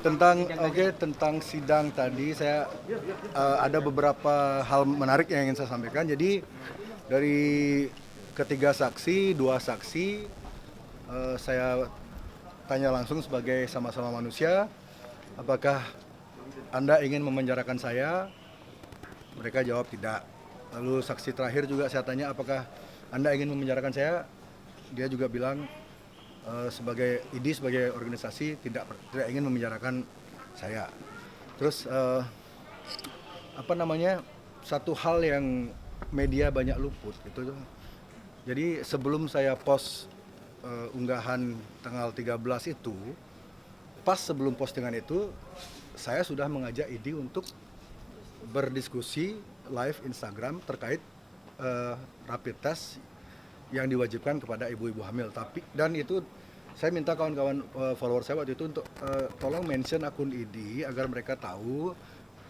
Tentang sidang tadi saya ada beberapa hal menarik yang ingin saya sampaikan. Jadi dari ketiga saksi, dua saksi saya tanya langsung sebagai sama-sama manusia, apakah Anda ingin memenjarakan saya? Mereka jawab tidak. Lalu saksi terakhir juga saya tanya, apakah Anda ingin memenjarakan saya? Dia juga bilang sebagai ID, sebagai organisasi tidak ingin memenjarakan saya. Terus satu hal yang media banyak luput gitu. Jadi sebelum saya post unggahan tanggal 13 itu, pas sebelum postingan itu saya sudah mengajak ID untuk berdiskusi live Instagram terkait rapid test yang diwajibkan kepada ibu-ibu hamil. Dan itu saya minta kawan-kawan follower saya waktu itu untuk tolong mention akun ID agar mereka tahu,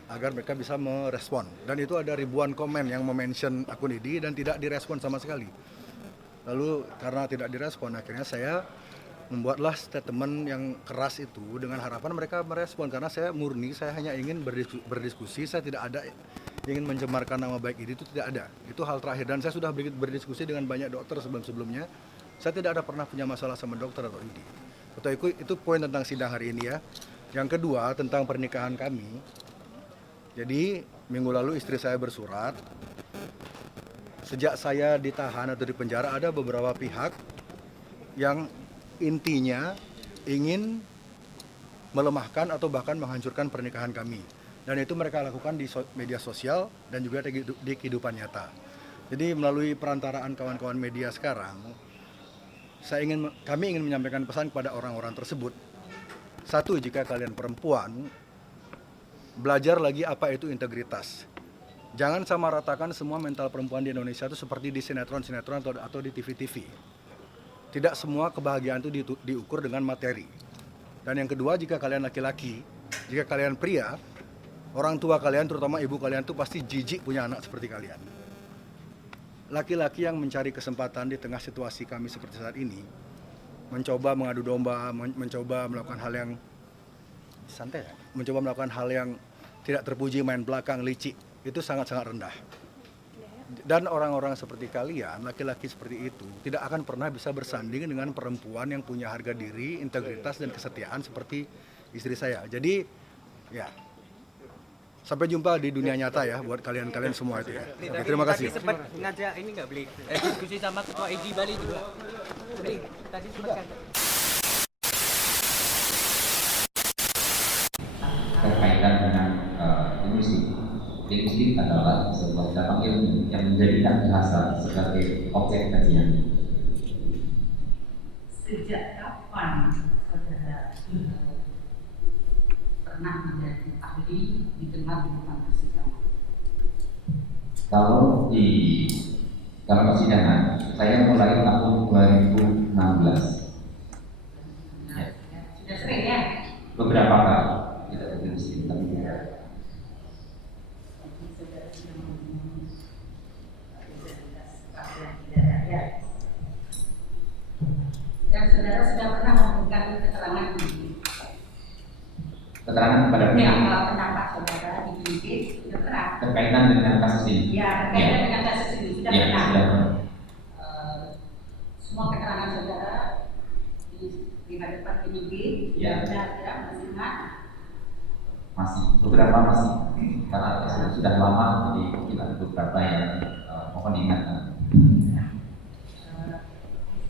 agar mereka bisa merespon. Dan itu ada ribuan komen yang mention akun ID dan tidak direspon sama sekali. Lalu karena tidak direspon, akhirnya saya membuatlah statement yang keras itu dengan harapan mereka merespon, karena saya murni, saya hanya ingin berdiskusi, saya tidak ada ingin mencemarkan nama baik ID, itu tidak ada. Itu hal terakhir, dan saya sudah berdiskusi dengan banyak dokter sebelum-sebelumnya. Saya tidak ada pernah punya masalah sama dokter atau ID. Itu poin tentang sidang hari ini ya. Yang kedua tentang pernikahan kami. Jadi minggu lalu istri saya bersurat. Sejak saya ditahan atau dipenjara, ada beberapa pihak yang intinya ingin melemahkan atau bahkan menghancurkan pernikahan kami. Dan itu mereka lakukan di media sosial dan juga di kehidupan nyata. Jadi melalui perantaraan kawan-kawan media sekarang, kami ingin menyampaikan pesan kepada orang-orang tersebut. Satu, jika kalian perempuan, belajar lagi apa itu integritas. Jangan sama ratakan semua mental perempuan di Indonesia itu seperti di sinetron-sinetron atau di TV-TV. Tidak semua kebahagiaan itu diukur dengan materi. Dan yang kedua, jika kalian laki-laki, jika kalian pria, orang tua kalian, terutama ibu kalian tuh pasti jijik punya anak seperti kalian. Laki-laki yang mencari kesempatan di tengah situasi kami seperti saat ini, mencoba mengadu domba, mencoba melakukan hal yang santai, mencoba melakukan hal yang tidak terpuji, main belakang, licik, itu sangat-sangat rendah. Dan orang-orang seperti kalian, laki-laki seperti itu, tidak akan pernah bisa bersanding dengan perempuan yang punya harga diri, integritas, dan kesetiaan seperti istri saya. Jadi, ya, sampai jumpa di dunia nyata ya, buat kalian-kalian semua itu ya. Oke, terima kasih. Tadi sempat ngajak ini nggak beli diskusi sama ketua IG Bali juga. Beli, tadi sempat kan. Berkaitan dengan linguistik adalah sebuah cabang ilmu yang menjadikan bahasa sebagai objek kajian. Sejak kapan saudara pernah menjadi ahli di tengah lingkungan persidangan? Kalau di dalam persidangan, saya mulai tahun 2016. Sudah sering ya? Beberapa kali kita berdiskusi tentang ini. Dan saudara sudah pernah memberikan keterangan di Keterangan kepada pendapat saudara di IG sudah pernah berkaitan dengan kasus ini. ya, berkaitan dengan kasus ini sudah Ya, pernah. sudah. Semua keterangan saudara di hadapan penyidik Ya. sudah ada, masih ingat? Masih beberapa masih, karena sudah lama, jadi mungkin ada beberapa yang mohon diingatkan.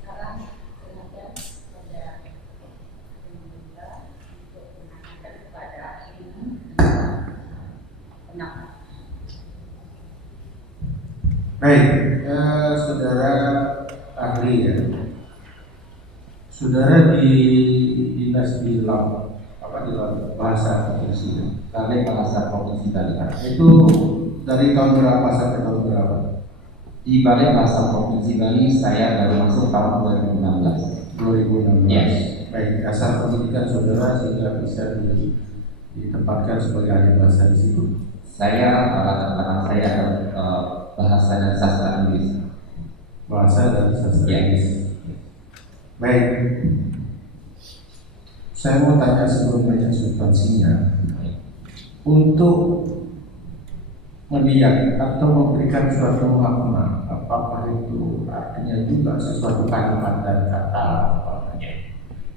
Sekarang sengaja pada pemerintah untuk menanyakan kepada ini pendapat. Baik, saudara ahli ya. Saudara di dinas di bahasa Indonesia. Balai Bahasa Provinsi Bali. Itu dari tahun berapa sampai tahun berapa? Di Balai Bahasa Provinsi Bali saya baru masuk tahun 2016. 2016. Yes. Baik, dasar pendidikan saudara sehingga bisa ditempatkan sebagai ahli bahasa di situ. Saya latar belakang saya bahasa dan sastra Inggris. Bahasa dan sastra Ya. Inggris. Baik. Saya mau tanya sebelum banyak substansinya, untuk melihat atau memberikan suatu makna, apakah itu artinya juga sesuatu kalimat dan kata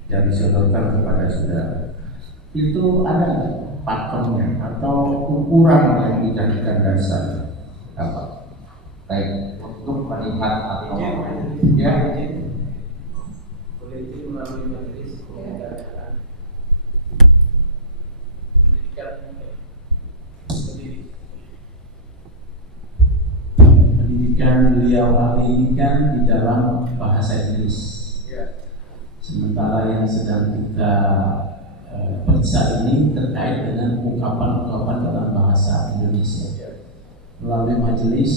yang disodorkan kepada saudara, itu ada pakemnya atau ukuran yang dijadikan dasar apa? Baik, untuk melihat atau Ya, Boleh itu melalui majelis pendidikan beliau ahli ini kan di dalam bahasa Inggris. Sementara yang sedang kita periksa ini terkait dengan ungkapan-ungkapan dalam bahasa Indonesia. Melalui majelis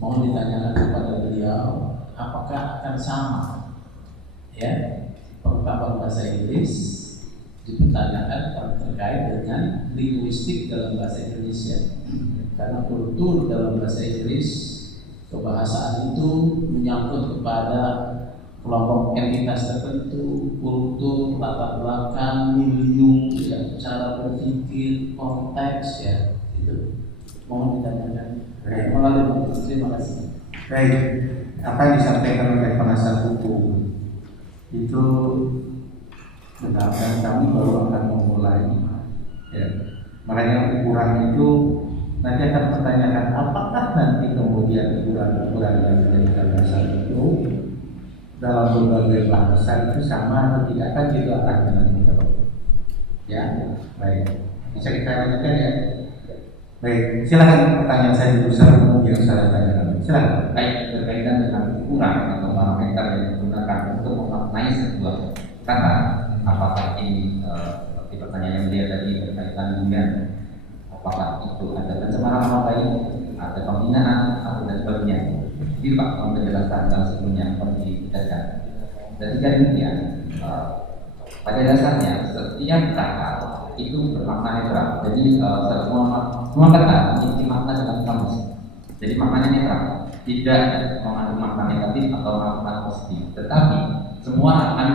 mohon ditanyakan kepada beliau apakah akan sama ya ungkapan bahasa Inggris dipertanyakan terkait dengan linguistik dalam bahasa Indonesia, karena kultur dalam bahasa Inggris kebahasaan itu menyangkut kepada kelompok entitas tertentu, kultur, latar belakang, milieu, ya, cara berpikir, konteks, ya, itu mohon ditanyakan. Melalui terima kasih. Baik, apa yang disampaikan oleh penasihat hukum itu benar, dan kami baru akan memulai. Ya. Makanya ukuran itu nanti akan pertanyakan apakah nanti kemudian ukuran-ukuran yang dijadikan dasar itu dalam berbagai bahasa itu sama atau tidak, kan itu akan nanti kita. Ya, baik. Bisa kita lanjutkan ya. Baik, silakan pertanyaan saya dulu kemudian saya tanyakan. Silakan. baik berkaitan dengan ukuran atau parameter yang digunakan untuk memaknai sebuah kata, apakah ini seperti pertanyaan yang dia tadi berkaitan dengan apakah itu ada pencemaran nama baik, ada penghinaan atau dan sebagainya. Jadi Pak penjelasan yang sebelumnya seperti dijelaskan. Ketika demikian, pada dasarnya setiap kata itu bermakna netral. Jadi semua kata memiliki makna dalam kamus. Jadi maknanya netral, tidak mengandung makna negatif atau makna positif. Tetapi semua akan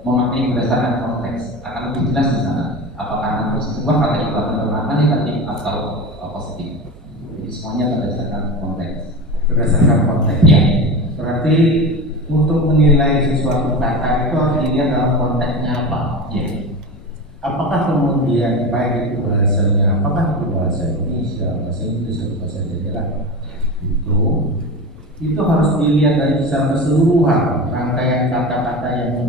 memaknai berdasarkan konteks. Akan lebih jelas di sana apakah sebuah kata itu akan bermakna negatif atau positif. Jadi semuanya berdasarkan konteks. Berdasarkan konteks. Ya. Berarti untuk menilai sesuatu kata itu harus dilihat dalam konteksnya apa. Ya. Apakah kemudian baik itu bahasanya, apakah itu bahasa Indonesia, bahasa Inggris atau bahasa daerah, itu harus dilihat dari secara keseluruhan rangkaian kata-kata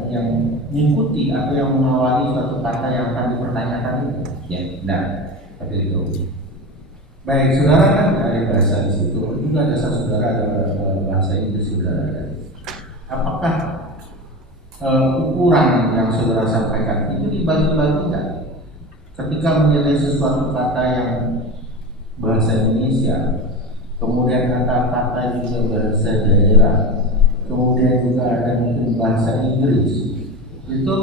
yang mengikuti atau yang mengawali suatu kata yang akan dipertanyakan itu. Ya, benar. Seperti itu. Baik, saudara kan dari bahasa di situ, juga dasar saudara adalah bahasa Inggris saudara. Apakah ukuran yang saudara sampaikan itu dibagi-bagi tidak? Ketika menilai sesuatu kata yang bahasa Indonesia, kemudian kata-kata juga bahasa daerah, kemudian juga ada mungkin bahasa Inggris, itu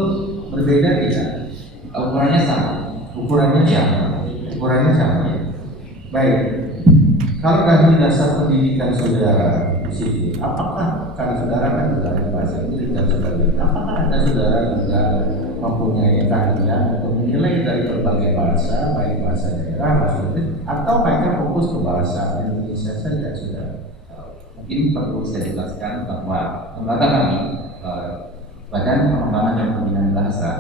berbeda tidak? Ukurannya sama. Ukurannya sama. Ukurannya sama. Baik. Kalau dari dasar pendidikan saudara di sini, apakah karena saudara kan juga ada bahasa Inggris dan sebagainya, apakah ada saudara juga mempunyai keahlian untuk menilai dari berbagai bahasa, baik bahasa daerah, bahasa Inggris, atau hanya fokus ke bahasa Indonesia saja, saudara? Mungkin perlu saya jelaskan bahwa lembaga kami, Badan Pengembangan dan Pembinaan Bahasa,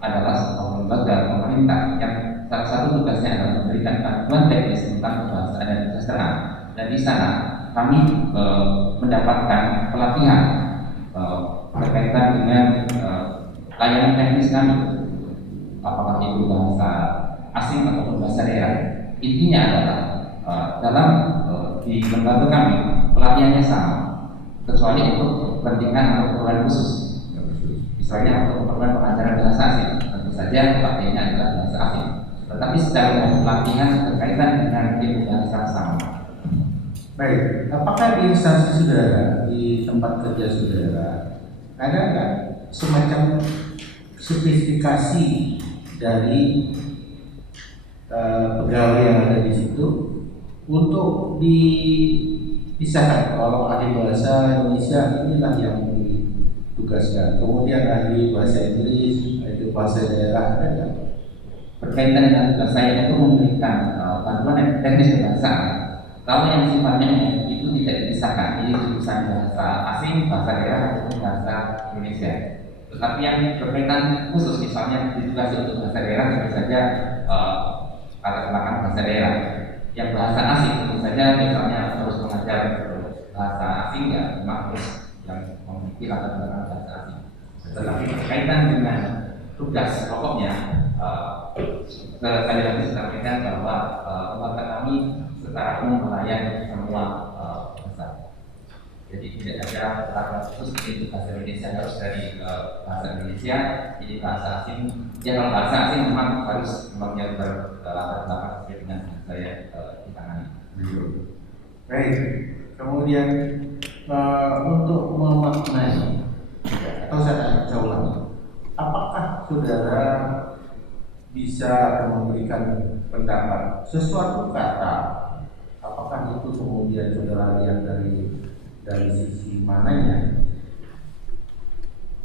adalah sebuah lembaga pemerintah yang salah satu tugasnya adalah memberikan panduan teknis tentang kebahasaan dan kesejahteraan. Dan di sana kami mendapatkan pelatihan berkaitan dengan layanan teknis kami, apakah itu bahasa asing ataupun bahasa daerah. Intinya adalah dalam di lembaga kami pelatihannya sama, kecuali untuk kepentingan atau keperluan khusus, misalnya untuk keperluan pengajaran bahasa asing, tentu saja pelatihannya adalah bahasa asing. Tetapi secara pelatihan berkaitan dengan ilmu bahasa sama. Baik, apakah di instansi saudara, di tempat kerja saudara, ada nggak semacam spesifikasi dari pegawai yang ada di situ untuk dipisahkan? Kalau ahli bahasa Indonesia inilah yang ditugaskan, kemudian ahli bahasa Inggris itu untuk bahasa daerah ada nggak? Berkaitan dengan tugas saya itu memberikan bantuan teknis kebahasaan. Kalau yang sifatnya itu tidak dipisahkan, jadi jurusan bahasa asing, bahasa daerah ataupun bahasa Indonesia. Tetapi yang berkaitan khusus, misalnya ditugasi untuk bahasa daerah, tentu saja latar belakang bahasa daerah. Yang bahasa asing tentu saja, misalnya harus mengajar bahasa asing, ya memang harus yang memiliki latar belakang bahasa asing. Tetapi berkaitan dengan tugas pokoknya, sekali lagi saya sampaikan bahwa lembaga kami secara umum melayani semua bahasa. Jadi tidak ada peraturan khusus untuk bahasa Indonesia harus dari bahasa Indonesia, jadi bahasa asing. Ya kalau bahasa asing memang harus yang berlatar belakang sesuai dengan saya ditangani. Baik. Kemudian untuk memaknai atau saya jauh lagi, apakah saudara bisa memberikan pendapat sesuatu kata, apakah itu kemudian saudara lihat dari sisi mananya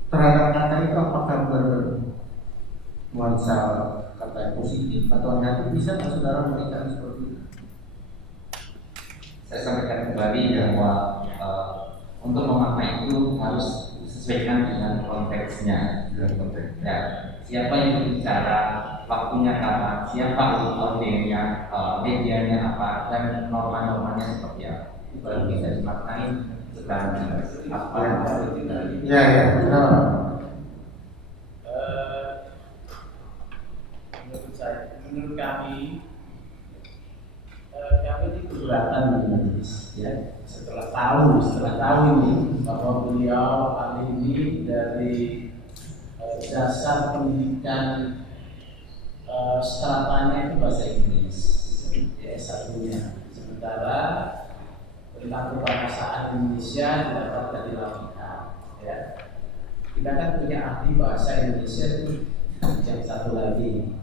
terhadap kata itu, apakah bernuansa kata yang positif atau negatif? Bisa saudara memberikan seperti itu? Saya sampaikan kembali bahwa untuk memaknai itu harus disesuaikan dengan konteksnya. Ya, siapa yang berbicara, waktunya kapan, siapa audiennya, medianya apa, dan norma-normanya seperti apa. Itu baru bisa dimaknai secara apa yang harus kita. Ya, benar. Menurut kami ini keberatan menulis, ya. Setelah tahu ini bahwa beliau ahli ini dari dasar pendidikan stratanya itu bahasa Inggris, S1-nya. Sementara tentang kebahasaan Indonesia didapat dari Lampika, ya. Kita kan punya ahli bahasa Indonesia itu yang satu lagi.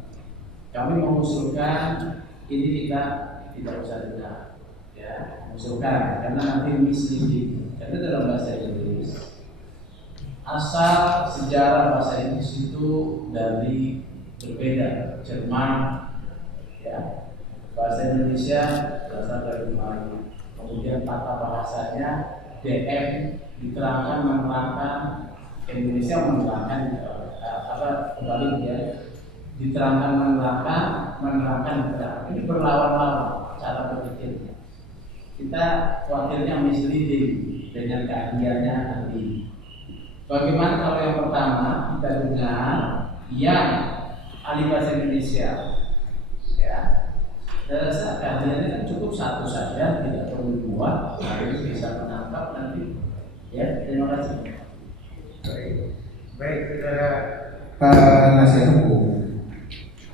Kami mengusulkan ini kita tidak usah dengar, ya, mengusulkan karena nanti misleading. Karena dalam bahasa Inggris asal sejarah bahasa Inggris itu dari berbeda. Jerman, ya, bahasa Indonesia berasal dari Melayu. Kemudian tata bahasanya DM diterangkan menerangkan, Indonesia menerangkan kembali, ya, diterangkan menerangkan. Ini berlawan-lawan cara berpikirnya. Kita khawatirnya misleading dengan keahliannya ahli. Bagaimana kalau yang pertama kita dengar yang ahli bahasa Indonesia, ya, dasar keahliannya kan cukup satu saja, tidak perlu dibuat, harus bisa menangkap nanti. Ya, terima kasih. Baik, saudara penasihat hukum.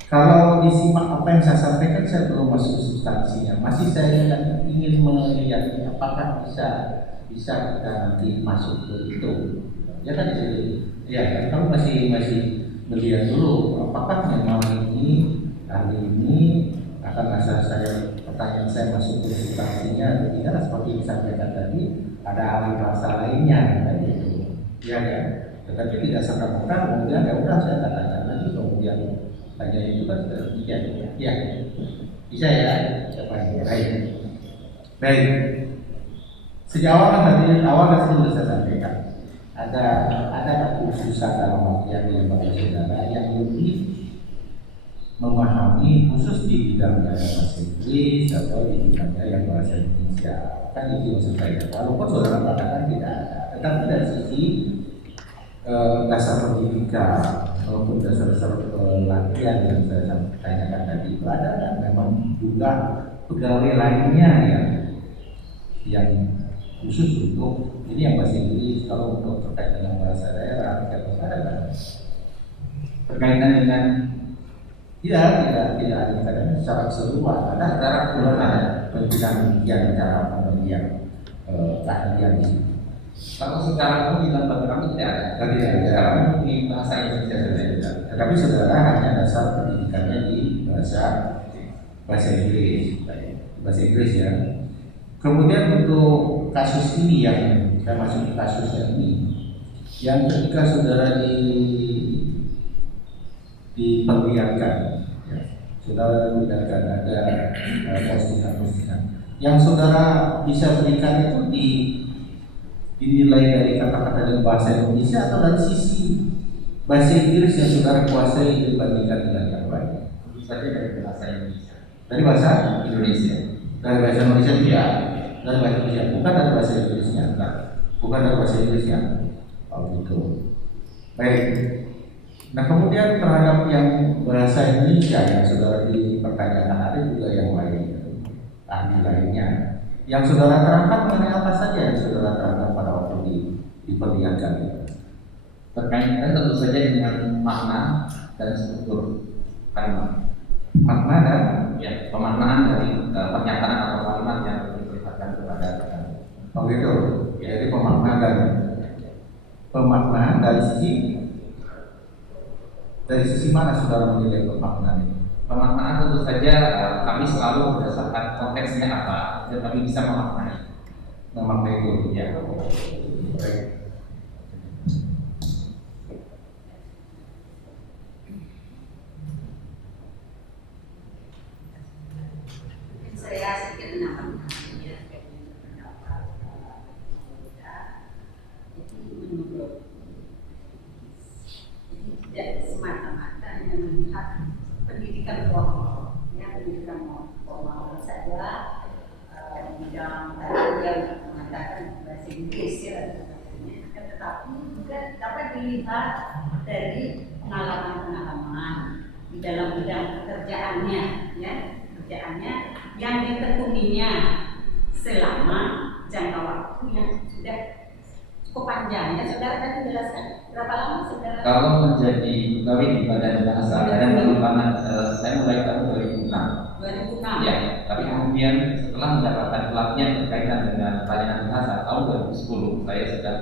Kalau disimak apa yang saya sampaikan, saya belum masuk substansinya. Masih saya ingin melihat apakah bisa kita nanti masuk ke itu. Ya kan ya, kamu masih melihat dulu apakah memang ini ahli ini akan saya pertanyaan saya masuk ke substansinya atau tidak, seperti yang disampaikan tadi ada ahli bahasa lainnya kan gitu. Ya kan. Tetapi tidak serta-merta kemudian ya udah saya katakan lagi kemudian hanya itu kan sudah demikian, ya. Bisa ya, siapa yang baik. Sejak awal sudah saya sampaikan ada kekhususan dalam artian di lembaga saudara yang lebih memahami khusus di bidangnya bahasa Inggris atau di bidangnya yang bahasa Indonesia. Kan itu maksud saya. Walaupun saudara katakan tidak ada, tetapi dari sisi dasar pendidikan maupun dasar-dasar pelatihan yang saya tanyakan tadi itu ada, dan memang juga pegawai lainnya yang khusus untuk ini yang bahasa Inggris. Kalau untuk terkait dengan bahasa daerah tidak ada kan? Berkaitan dengan tidak hanya kadang secara keseluruhan, ada secara keseluruhan pendidikan demikian cara pemberian keahlian ini. kalau secara umum di lembaga kami tidak ada. Secara umum di bahasa Indonesia saja. Tetapi saudara hanya dasar pendidikannya di bahasa Inggris ya. Kemudian untuk kasus ini yang saya masuk ke kasus yang ini, yang ketika saudara diperlihatkan. Ya. Saudara lihatkan ada postingan-postingan. Yang saudara bisa berikan itu dinilai dari kata-kata dalam bahasa Indonesia atau dari sisi bahasa Inggris yang saudara kuasai dibandingkan dengan yang lain? Tentu saja dari bahasa Indonesia. Dari bahasa Indonesia. Dari bahasa Indonesia tidak. Dari bahasa Indonesia bukan dari bahasa Inggrisnya. Enggak. Bukan dari bahasa Inggrisnya. Oh gitu. Baik. Nah kemudian terhadap yang bahasa Indonesia yang saudara dipertanyakan, ada juga yang lain, ahli lainnya. Yang saudara terangkan mengenai apa saja yang saudara terangkan pada waktu diperlihatkan itu? Berkaitan tentu saja dengan makna dan struktur kalimat. Makna dan Ya, pemaknaan dari pernyataan atau kalimat yang diperlihatkan kepada kita. oh gitu. Jadi pemaknaan dari sisi mana saudara menilai pemaknaan itu? Pemaknaan tentu saja kami selalu berdasarkan konteksnya apa, dan kami bisa memaknai. Memaknai itu. Ya. Baik. Saya sedikit menambahkan ya, pendapat itu menurut jadi tidak semata-mata hanya melihat pendidikan formal, ya pendidikan formal saja bidang tadi yang mengatakan bahasa Inggris ya, tetapi juga dapat dilihat dari pengalaman-pengalaman di dalam bidang pekerjaannya, ya pekerjaannya yang ditekuninya selama jangka waktu yang sudah cukup panjang. Ya, saudara tadi jelaskan berapa lama saudara? Kalau menjadi pegawai di Badan Bahasa dan Pengembangan, saya mulai tahun 2006. 2006. Ya, tapi kemudian setelah mendapatkan pelatihan berkaitan dengan pelayanan bahasa tahun 2010, saya sudah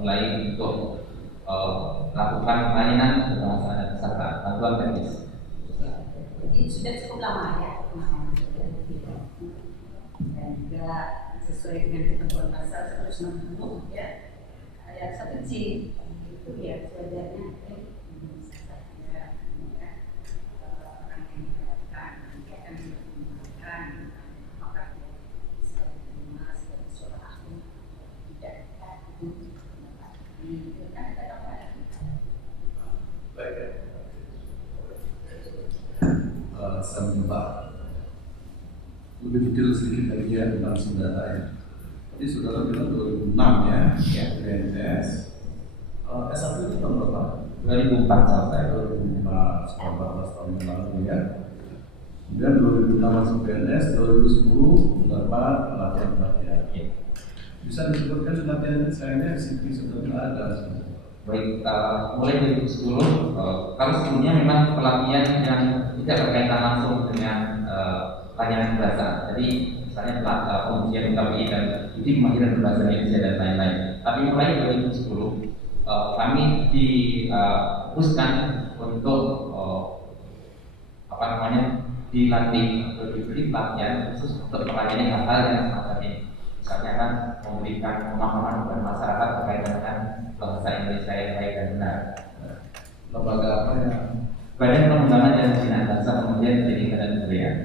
mulai untuk melakukan pelayanan bahasa dan kesehatan bantuan teknis. Jadi sudah cukup lama ya. Dan juga sesuai dengan ketentuan pasal 160 ya ayat 1C itu ya sewajarnya orang yang dikatakan nanti akan digunakan apakah bisa diterima sebagai seorang ahli tidak itu kan kata Baik. Saya mencoba lebih detail sedikit lagi ya tentang saudara ya. Tadi saudara bilang 2006 ya, BNS. S1 itu tahun berapa? 2004 selesai. 2004, 14 tahun yang lalu ya. Kemudian 2006 masuk BNS, 2010 mendapat pelatihan. Ya. Bisa disebutkan pelatihannya? Sayangnya CV sudah ada. Baik, mulai 2010, kalau sebelumnya memang pelatihan yang tidak berkaitan langsung dengan pelayanan bahasa. Jadi misalnya pengujian KPI dan uji kemahiran berbahasa Indonesia dan lain-lain. Tapi mulai 2010 kami difokuskan untuk dilatih atau diberi pelatihan khusus untuk melayani hal-hal yang semacam ini. Misalnya kan memberikan pemahaman kepada masyarakat berkaitan dengan bahasa Indonesia yang baik dan benar. Lembaga apa ya? Badan Pengembangan dan Pembinaan Bahasa Kementerian Pendidikan dan Kebudayaan.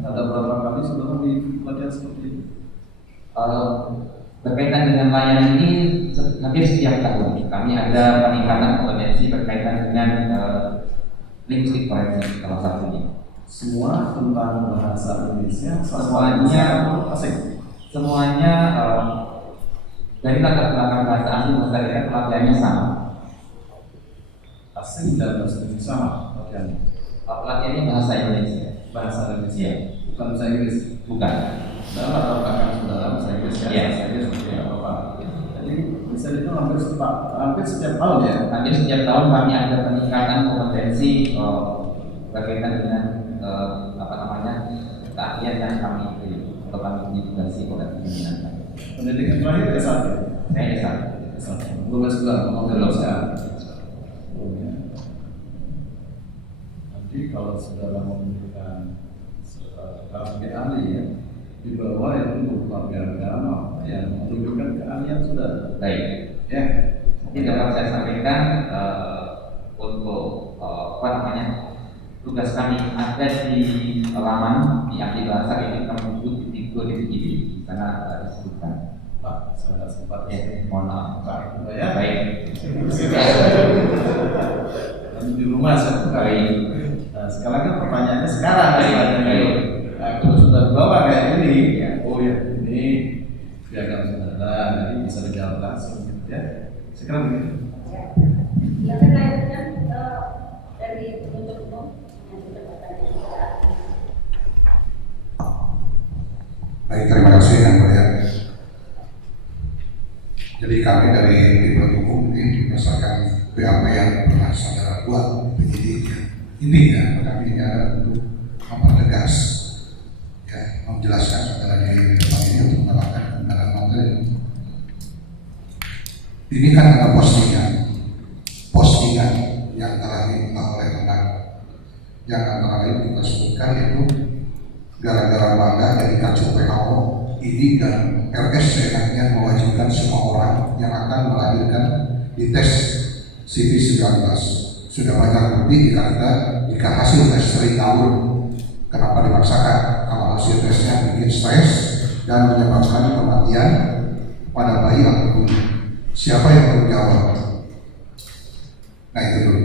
Ada berapa kali saudara di pelatihan seperti ini? Berkaitan dengan layanan ini hampir setiap tahun kami ada peningkatan kompetensi berkaitan dengan linguistik forensik salah satunya. Semua tentang bahasa Indonesia, Semuanya asing. Semuanya dari latar belakang bahasa asing bahasa daerah pelatihannya sama. Asing dan bahasa Indonesia sama pelatihannya. Pelatihannya bahasa Indonesia. Bahasa Indonesia, Iya. bukan bahasa Inggris. Bukan. Dalam latar belakang saudara bahasa Inggris ya, Iya. bahasa Inggris seperti apa? Jadi bisa dibilang hampir setiap tahun ya. Hampir setiap tahun kami ada peningkatan kompetensi berkaitan dengan keahlian yang kami beri atau kami punya tugas oleh pimpinan kami. Pendidikan terakhir S1. Saya desa. Belum S2, belum ya. Nanti kalau saudara memberikan sebagai ahli ya, di bawah itu berupa agama yang menunjukkan keahlian saudara. Baik. Ya. Nanti dapat saya sampaikan untuk tugas kami ada di laman di ahli bahasa ini kami titik.go.id di sana disebutkan. Pak, saya nggak sempat. Ya, mohon maaf. Pak, ya. Baik. Kami di rumah saya buka. Baik. Nah, sekarang kan pertanyaannya sekarang. Baik. Nah, kalau sudah bawa kayak ini, oh ya ini piagam saudara, jadi bisa dijawab langsung, ya. Sekarang begini. Silakan lanjutkan dari penuntut umum yang sudah bertanya. Baik, terima kasih yang mulia. Jadi kami dari tim hukum ini berdasarkan BAP yang pernah saudara buat penyidik, intinya kami ini ada untuk mempertegas, ya, menjelaskan saudara di depan ini untuk mendapatkan kebenaran materi. Ini kan ada postingan yang telah diminta oleh rekan yang antara lain kita sebutkan yaitu gara-gara bangga jadi kacau PKO, ID dan RS seenaknya mewajibkan semua orang yang akan melahirkan di tes CV-19. Sudah banyak bukti jika hasil tes sering ngawur. Kenapa dipaksakan? Kalau hasil tesnya bikin stres dan menyebabkan kematian pada bayi ataupun siapa yang bertanggung jawab? Nah itu dulu.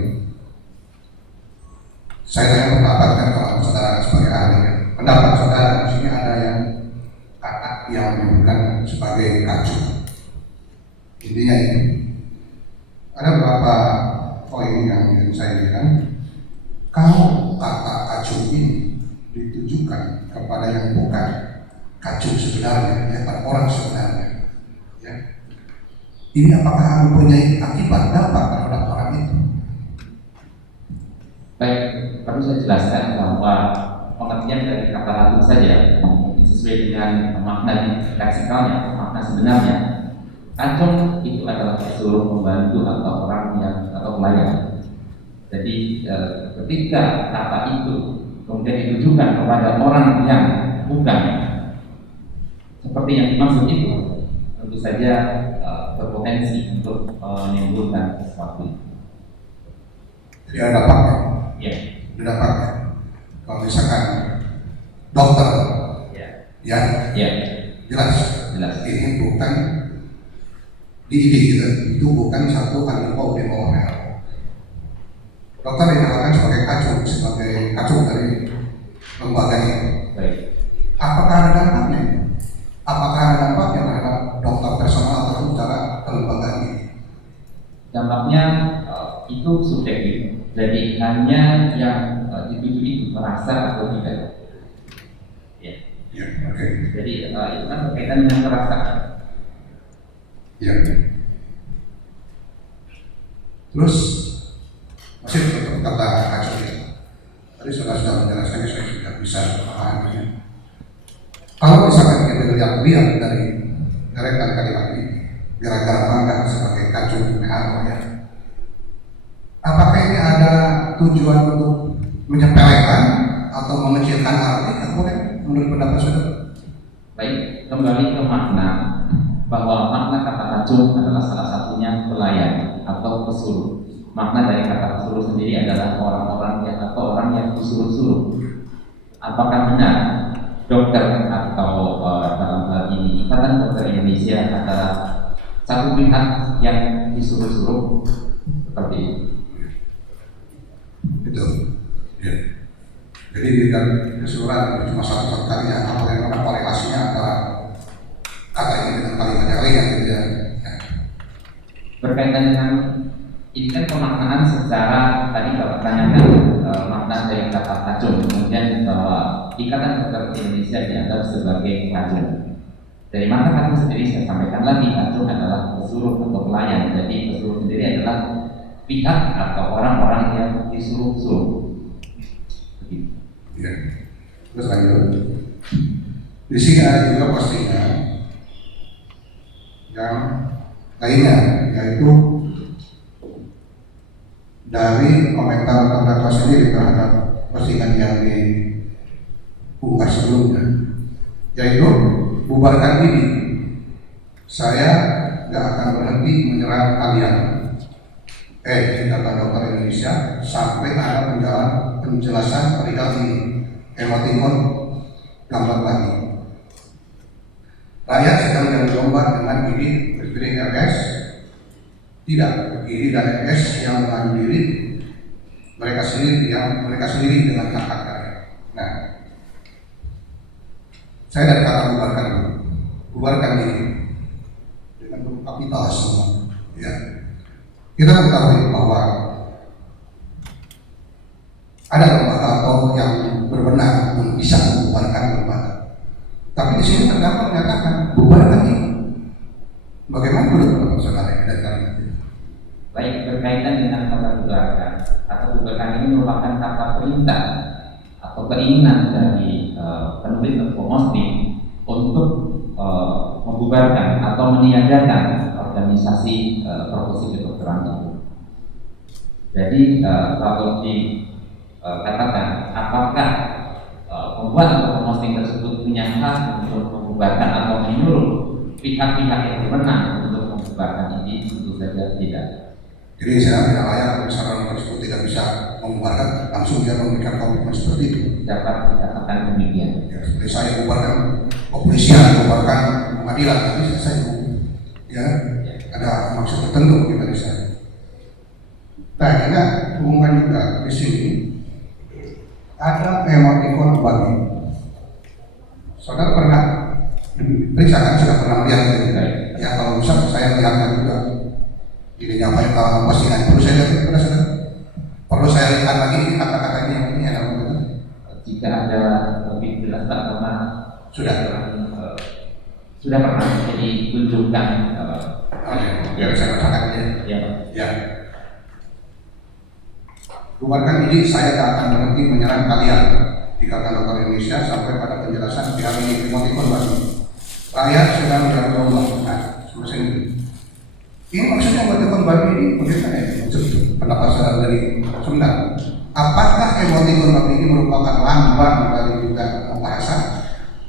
Saya tanya pendapat kan kalau saudara sebagai ahli, pendapat saudara di sini ada yang yang menyebutkan sebagai kacau. Intinya itu. Ada beberapa poin yang ingin saya bilang. Kalau kata kacau ini ditujukan kepada yang bukan kacau sebenarnya, ya, pada orang sebenarnya, ya. Ini apakah mempunyai akibat dampak terhadap orang itu? Baik, perlu saya jelaskan bahwa pengertian dari kata racun saja sesuai dengan makna leksikalnya, makna sebenarnya. Racun itu adalah pesuruh, membantu atau orang yang atau pelayan. Jadi ketika kata itu kemudian ditujukan kepada orang yang bukan seperti yang dimaksud itu, tentu saja berpotensi untuk menimbulkan sesuatu. Jadi ada dampaknya. Ya. Ada dampaknya. Kalau misalkan dokter, ya, jelas. Ini bukan diidik gitu. Itu bukan satu alibi di bawah. Dokter dinyatakan sebagai kacau dari lembaga ini. Baik. Apakah ada dampaknya? Apakah ada dampaknya terhadap dokter personal atau secara kelembagaan ini? Dampaknya itu subjektif. Jadi hanya yang dituju itu merasa atau tidak. Ya, oke. Jadi itu kan berkaitan dengan perasaan. Ya. Terus masih untuk kata kacau ini. Tadi sudah menjelaskan, saya sudah bisa memahaminya. Kalau misalkan kita lihat dari kalimat ini, gara-gara bangga sebagai kacau PHK, ya. Apakah ini ada tujuan untuk menyepelekan atau mengecilkan arti? Boleh menurut pendapat saudara? Baik, kembali ke makna bahwa makna kata racun adalah salah satunya pelayan atau pesuruh. Makna dari kata pesuruh sendiri adalah orang-orang yang atau orang yang disuruh-suruh. Apakah benar dokter atau dalam hal ini Ikatan Dokter Indonesia adalah satu pihak yang disuruh-suruh seperti itu? Itu, ya. Jadi tidak keseluruhan cuma satu kali ya, apa yang ada korelasinya antara kata ini dengan kalimat yang lain gitu ya. Berkaitan dengan ini kan pemaknaan secara tadi Bapak tanyakan makna dari kata racun, kemudian bahwa Ikatan Dokter Indonesia dianggap sebagai racun. Dari makna racun sendiri saya sampaikan lagi, racun adalah pesuruh atau pelayan. Jadi pesuruh sendiri adalah pihak atau orang-orang yang disuruh-suruh. Begitu. Ya. Terus lanjut. Di sini ada juga postingan yang lainnya, yaitu dari komentar terdakwa sendiri terhadap postingan yang diunggah sebelumnya, yaitu bubarkan ini, saya nggak akan berhenti menyerang kalian. Ikatan Dokter Indonesia sampai ada penjelasan perihal ini, emotikon gambar lagi. Rakyat sedang berlomba dengan ini berpiring RS, tidak, ini dan RS yang mengambil mereka sendiri dengan hak-haknya. Nah, saya dari kata bubarkan ini dengan kapital semua. Ya, kita ketahui bahwa ada lembaga atau yang berwenang yang bisa membubarkan lembaga. Tapi di sini terdapat menyatakan bubarkan ini. Bagaimana menurut saudara dan kalian? Baik, berkaitan dengan kata bubarkan atau bubarkan ini merupakan kata perintah atau keinginan dari penulis atau posting untuk membubarkan atau meniadakan organisasi profesi kedokteran itu. Jadi kalau dikatakan apakah pembuat atau pemosting tersebut punya hak untuk membubarkan atau menyuruh pihak-pihak yang berwenang untuk membubarkan ini, tentu saja tidak. Jadi saya tidak layak kalau misalkan tersebut tidak bisa membubarkan, langsung dia memberikan komitmen seperti itu. Dapat dikatakan demikian. Ya, seperti saya bubarkan kepolisian, bubarkan pengadilan, tapi saya ya ada maksud tertentu bagi saya. Nah, kita hubungkan juga di sini ada emotikon bagi. Saudara pernah diperiksa kan, sudah pernah melihat ini? Ya kalau bisa saya lihatkan juga. Ini nyampe postingan perlu saya lihat pada saudara. Perlu saya lihat lagi kata-katanya yang ini ada betul. Jika ada lebih jelas Pak, karena sudah pernah jadi tunjukkan. Ya saya katakan ya. Ya. Bubarkan ini, saya tak akan berhenti menyerang kalian di Ikatan Dokter Indonesia sampai pada penjelasan pihak ini emotikon lagi. Rakyat sedang berlomba. Nah, selesai ini. Ini maksudnya emotikon babi ini bagaimana ya? Maksud pendapat saya dari sebentar. Apakah emotikon babi ini merupakan lambang dari juga bahasa?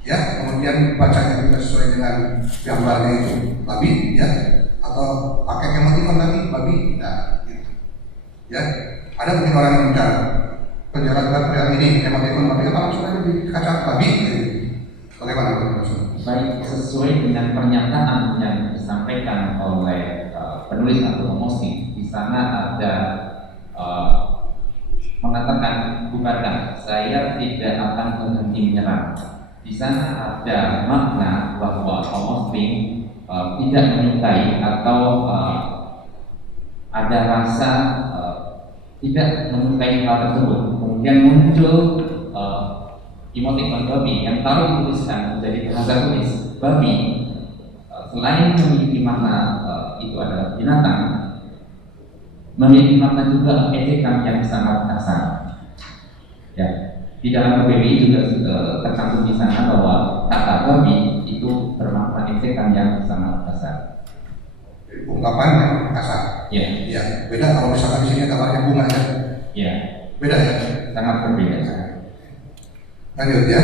Ya, kemudian bacanya juga sesuai dengan gambarnya itu babi, ya, atau pakai emotikon lagi babi, nah, gitu. Ya. Ada mungkin orang yang bicara penjelasan pria ini emotikon babi apa maksudnya di kaca babi? Bagaimana menurut? Baik, sesuai dengan pernyataan yang disampaikan oleh penulis atau memosting, di sana ada mengatakan bubarkan, saya tidak akan berhenti menyerang. Di sana ada makna bahwa memosting tidak menyukai atau ada rasa tidak menyukai hal tersebut. Kemudian muncul emotikon babi yang taruh dituliskan menjadi bahasa tulis babi. Selain memiliki makna itu adalah binatang, memiliki makna juga ejekan yang sangat kasar. Ya, di dalam PBI juga tercantum di sana bahwa kata babi itu bermakna ejekan yang sangat kasar. Ungkapan yang kasar. Ya. Ya, beda kalau misalkan di sini gambarnya bunga ya. Ya. Beda ya. Sangat berbeda. Lanjut ya.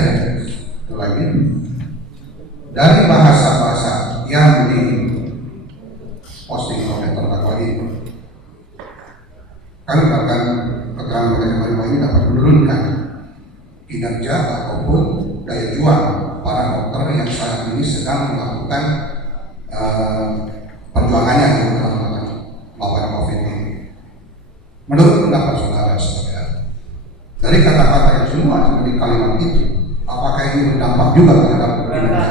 Itu lagi. Dari bahasa-bahasa yang di posting oleh terdakwa ini, kan bahkan keterangan mereka ini dapat menurunkan kinerja ataupun daya juang para dokter yang saat ini sedang melakukan perjuangannya dalam melawan COVID ini. Menurut pendapat saudara, dari kata-kata yang semua seperti kalimat itu, apakah ini berdampak juga terhadap kinerja?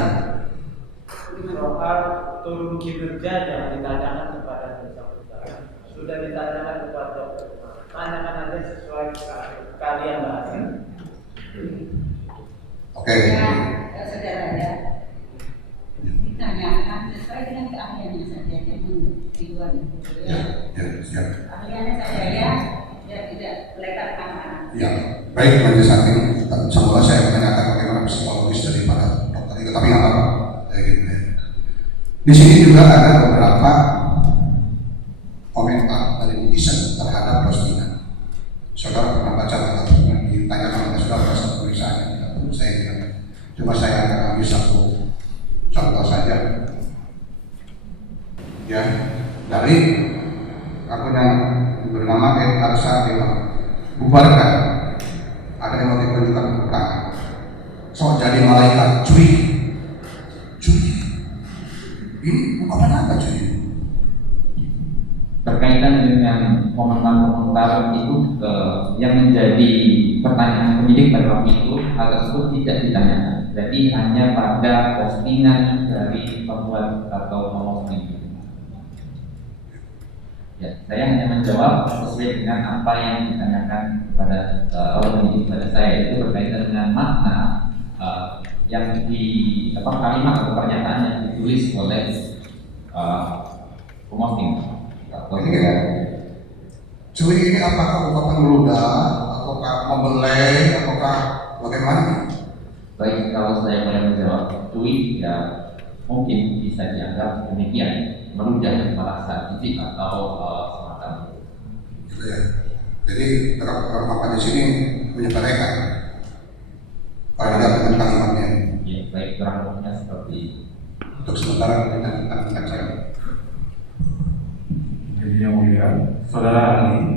Soal turun kinerja yang ditanyakan kepada bersangkutan, sudah ditanyakan kepada dokter, tanyakan aja sesuai kalian bahas. Oke. Ya, saudara ya. Ditanyakan sesuai dengan keahliannya saja, jangan di luar itu. Ya, siap. Keahliannya saja ya, tidak melekat anak-anak. Ya, baik majelis hakim. Semula saya menanyakan bagaimana psikologis daripada dokter itu, tapi nggak apa-apa. Gitu ya. Di sini juga ada beberapa komentar dari netizen terhadap postingan. Saudara pernah baca atau ditanyakan oleh saudara pada tulisannya? Saya tidak. Cuma saya akan ambil satu contoh saja. Ya, dari akun yang bubarkan. Ada yang mau ditunjukkan tangan. So jadi malaikat, cuy. Ini apa cuy? Berkaitan dengan komentar-komentar itu yang menjadi pertanyaan penyidik pada waktu itu, hal tersebut tidak ditanyakan. Jadi hanya pada postingan dari pembuat atau memposting. Ya, saya hanya menjawab sesuai dengan apa yang ditanyakan kepada oleh penyidik kepada saya, itu berkaitan dengan makna yang kalimat atau pernyataan yang ditulis oleh pemposting. Cuy ini apakah ungkapan meludah, ataukah membelai, ataukah bagaimana? Baik, kalau saya boleh menjawab, cuy ya mungkin bisa dianggap demikian, meludah, merasa jijik atau semacam itu. Gitu ya. Jadi terang di sini menyepelekan pada dengan kalimatnya. Ya, baik, kurang lebihnya seperti itu. Untuk sementara kita akan saya. Jadi yang mulia, saudara ahli,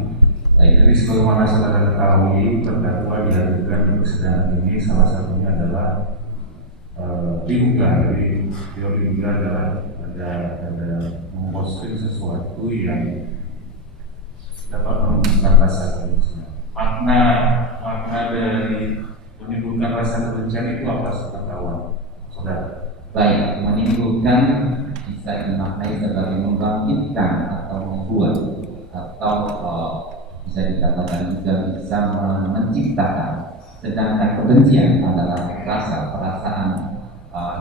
Baik, jadi sebagaimana saudara ketahui, terdakwa dihadirkan di persidangan ini salah satunya adalah diduga, jadi dia diduga adalah ada memposting sesuatu yang dapat menimbulkan rasa kebencian. Makna dari menimbulkan rasa kebencian itu apa, saudara? baik, menimbulkan bisa dimaknai sebagai membangkitkan atau membuat atau bisa dikatakan juga bisa menciptakan. Sedangkan kebencian adalah perasaan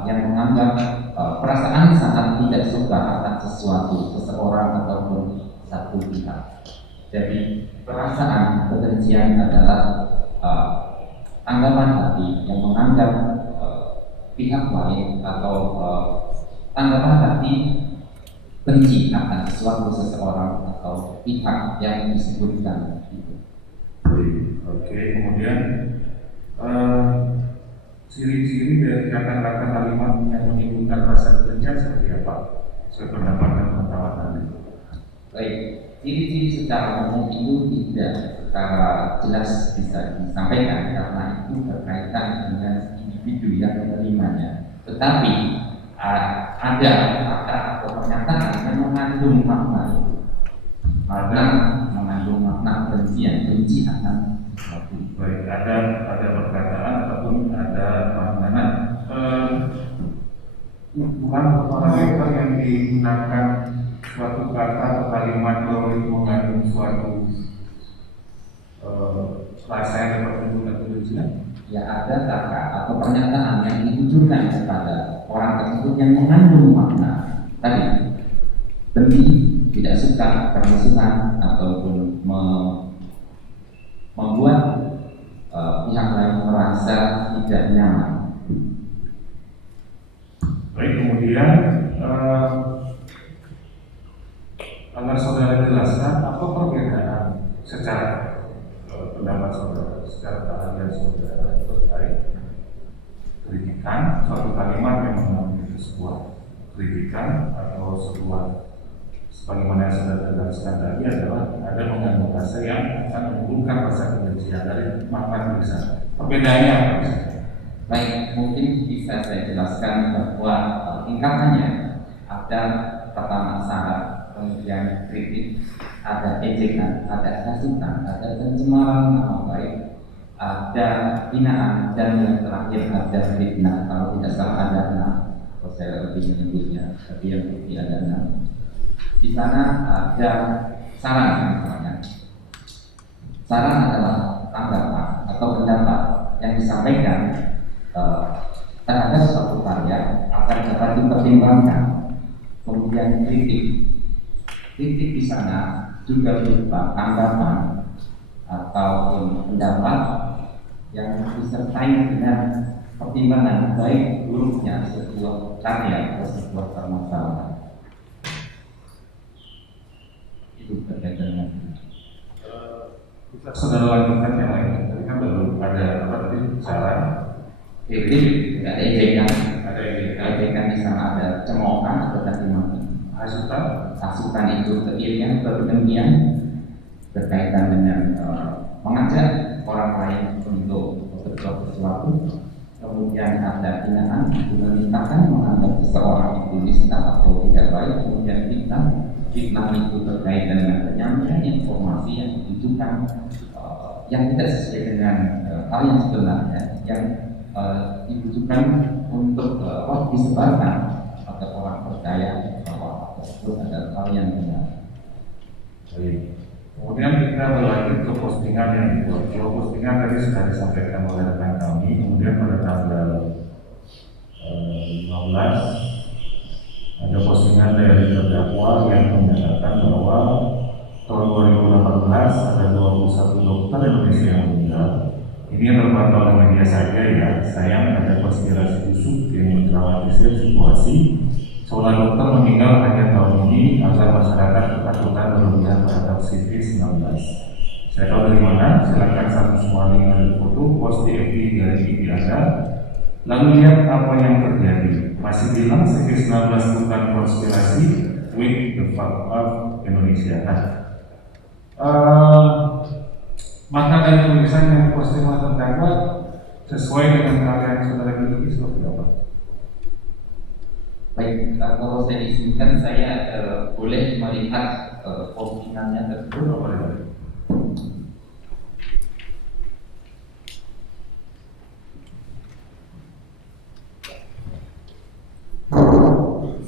yang menganggap perasaan sangat tidak suka akan sesuatu, seseorang ataupun satu pihak. Jadi perasaan kebencian adalah tanggapan hati yang menganggap pihak lain atau tanggapan hati benci akan sesuatu, seseorang atau pihak yang disebutkan itu. Oke, kemudian ciri-ciri dari kata-kata kalimat yang menimbulkan rasa kebencian seperti apa? Saya pendapat dan pengetahuan Anda. Baik, ciri-ciri secara umum itu tidak secara jelas bisa disampaikan karena itu berkaitan dengan individu yang menerimanya. Tetapi ada kata atau pernyataan yang mengandung makna itu. Mengandung makna kebencian, benci akan sesuatu. Baik, ada perkataan ataupun ada makna. Bukan parameter yang digunakan suatu kata atau kalimat kalau itu mengandung suatu rasa yang dapat menimbulkan kebencian. Ya, ada kata atau pernyataan yang ditujukan kepada orang tersebut yang mengandung makna tadi, benci, tidak suka, permusuhan ataupun membuat pihak lain merasa tidak nyaman. Baik, kemudian agar saudara jelaskan apa perbedaan secara pendapat saudara, secara keahlian saudara terkait kritikan suatu kalimat yang mengandung sebuah kritikan atau sebuah, sebagaimana yang sudah terjelaskan tadi, adalah ada mengandung rasa yang akan menimbulkan rasa kebencian dari makna tulisan. Perbedaannya apa? Baik, mungkin bisa saya jelaskan bahwa tingkatannya ada pertama syarat, kemudian kritik, ada ejekan, ada hasutan, ada pencemaran nama baik, ada hinaan, dan yang terakhir ada fitnah. Kalau tidak salah ada 6, kalau saya lebih menyebutnya, tapi yang pasti ada 6. Di sana ada saran misalnya. Saran adalah tanggapan atau pendapat yang disampaikan terhadap suatu karya akan dapat dipertimbangkan. Kemudian kritik di sana juga berupa tanggapan ataupun pendapat yang disertai dengan pertimbangan baik buruknya sebuah karya atau sebuah permasalahan. Itu berkaitan dengan bisa saudara lanjutkan yang lain. Tadi kan baru ada apa tadi, saran, kritik, ada ejekan, ada ejekan, ejekan di sana ada cemoohan atau caci maki. hasutan, Asukan itu keirian, kebencian berkaitan dengan mengajak orang lain untuk berbuat sesuatu, kemudian ada hinaan, memerintahkan menganggap seseorang itu nista atau tidak baik, kemudian fitnah itu terkait dengan penyampaian informasi yang ditujukan yang tidak sesuai dengan hal yang sebenarnya, yang ditujukan untuk disebarkan agar orang percaya bahwa tersebut adalah hal yang benar. Baik. Kemudian kita berlanjut ke postingan yang dibuat. Kalau postingan tadi sudah disampaikan oleh rekan kami, kemudian pada tanggal 15 ada postingan dari terdakwa yang menyatakan bahwa tahun 2018 ada 21 dokter Indonesia yang meninggal. Ini yang terpantau oleh media saja ya. Sayang ada konspirasi busuk yang mendramatisir situasi seorang dokter meninggal hanya tahun ini agar masyarakat ketakutan berlebihan terhadap COVID-19. Saya tahu dari mana, silakan satu semua link dan foto, post di FB dari TV Anda, lalu lihat apa yang terjadi. Masih bilang COVID-19 bukan konspirasi, wake the fuck up Indonesia. Maka dari tulisan yang posting oleh terdakwa sesuai dengan karya yang saudara miliki seperti apa? Baik, kalau saya izinkan saya boleh melihat postingannya tersebut.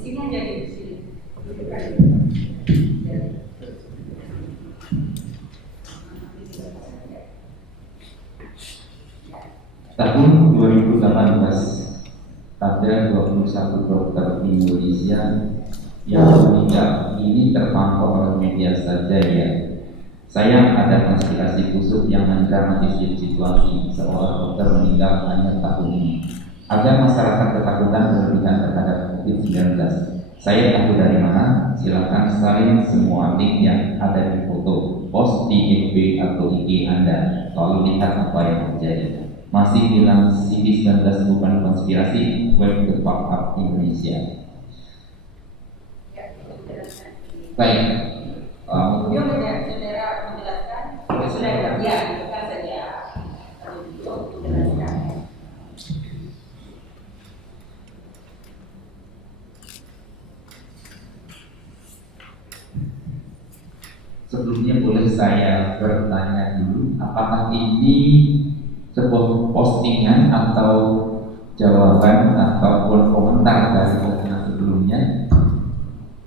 Sini aja di sini. Tahun 2018 ada 21 dokter di Indonesia yang meninggal. Ini terpantau oleh media saja ya. Sayang ada konspirasi busuk yang mendramatisir situasi seorang dokter meninggal hanya tahun ini. Agar masyarakat ketakutan berlebihan terhadap COVID-19. Saya tahu dari mana, silakan salin semua link yang ada di foto, post di FB atau IG Anda, lalu lihat apa yang terjadi. Masih bilang COVID-19 bukan konspirasi, wake the fuck up Indonesia. Baik. Beliau saudara menjelaskan, sudah ya, bukan saja untuk menjelaskan. Sebelumnya boleh saya bertanya dulu, apakah ini sebuah postingan atau jawaban ataupun komentar dari postingan sebelumnya?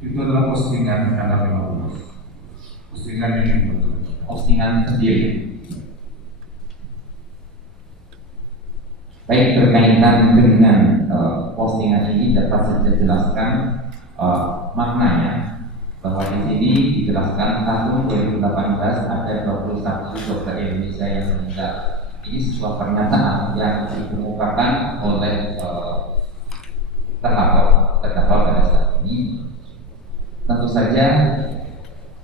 Itu adalah postingan tanggal 15. Postingan yang dibuat. Postingan sendiri. Baik, berkaitan dengan postingan ini dapat saya jelaskan maknanya, bahwa di sini dijelaskan tahun 2018 ada 21 dokter Indonesia yang meninggal. Ini sebuah pernyataan yang dikemukakan oleh terlapor pada saat ini. Tentu saja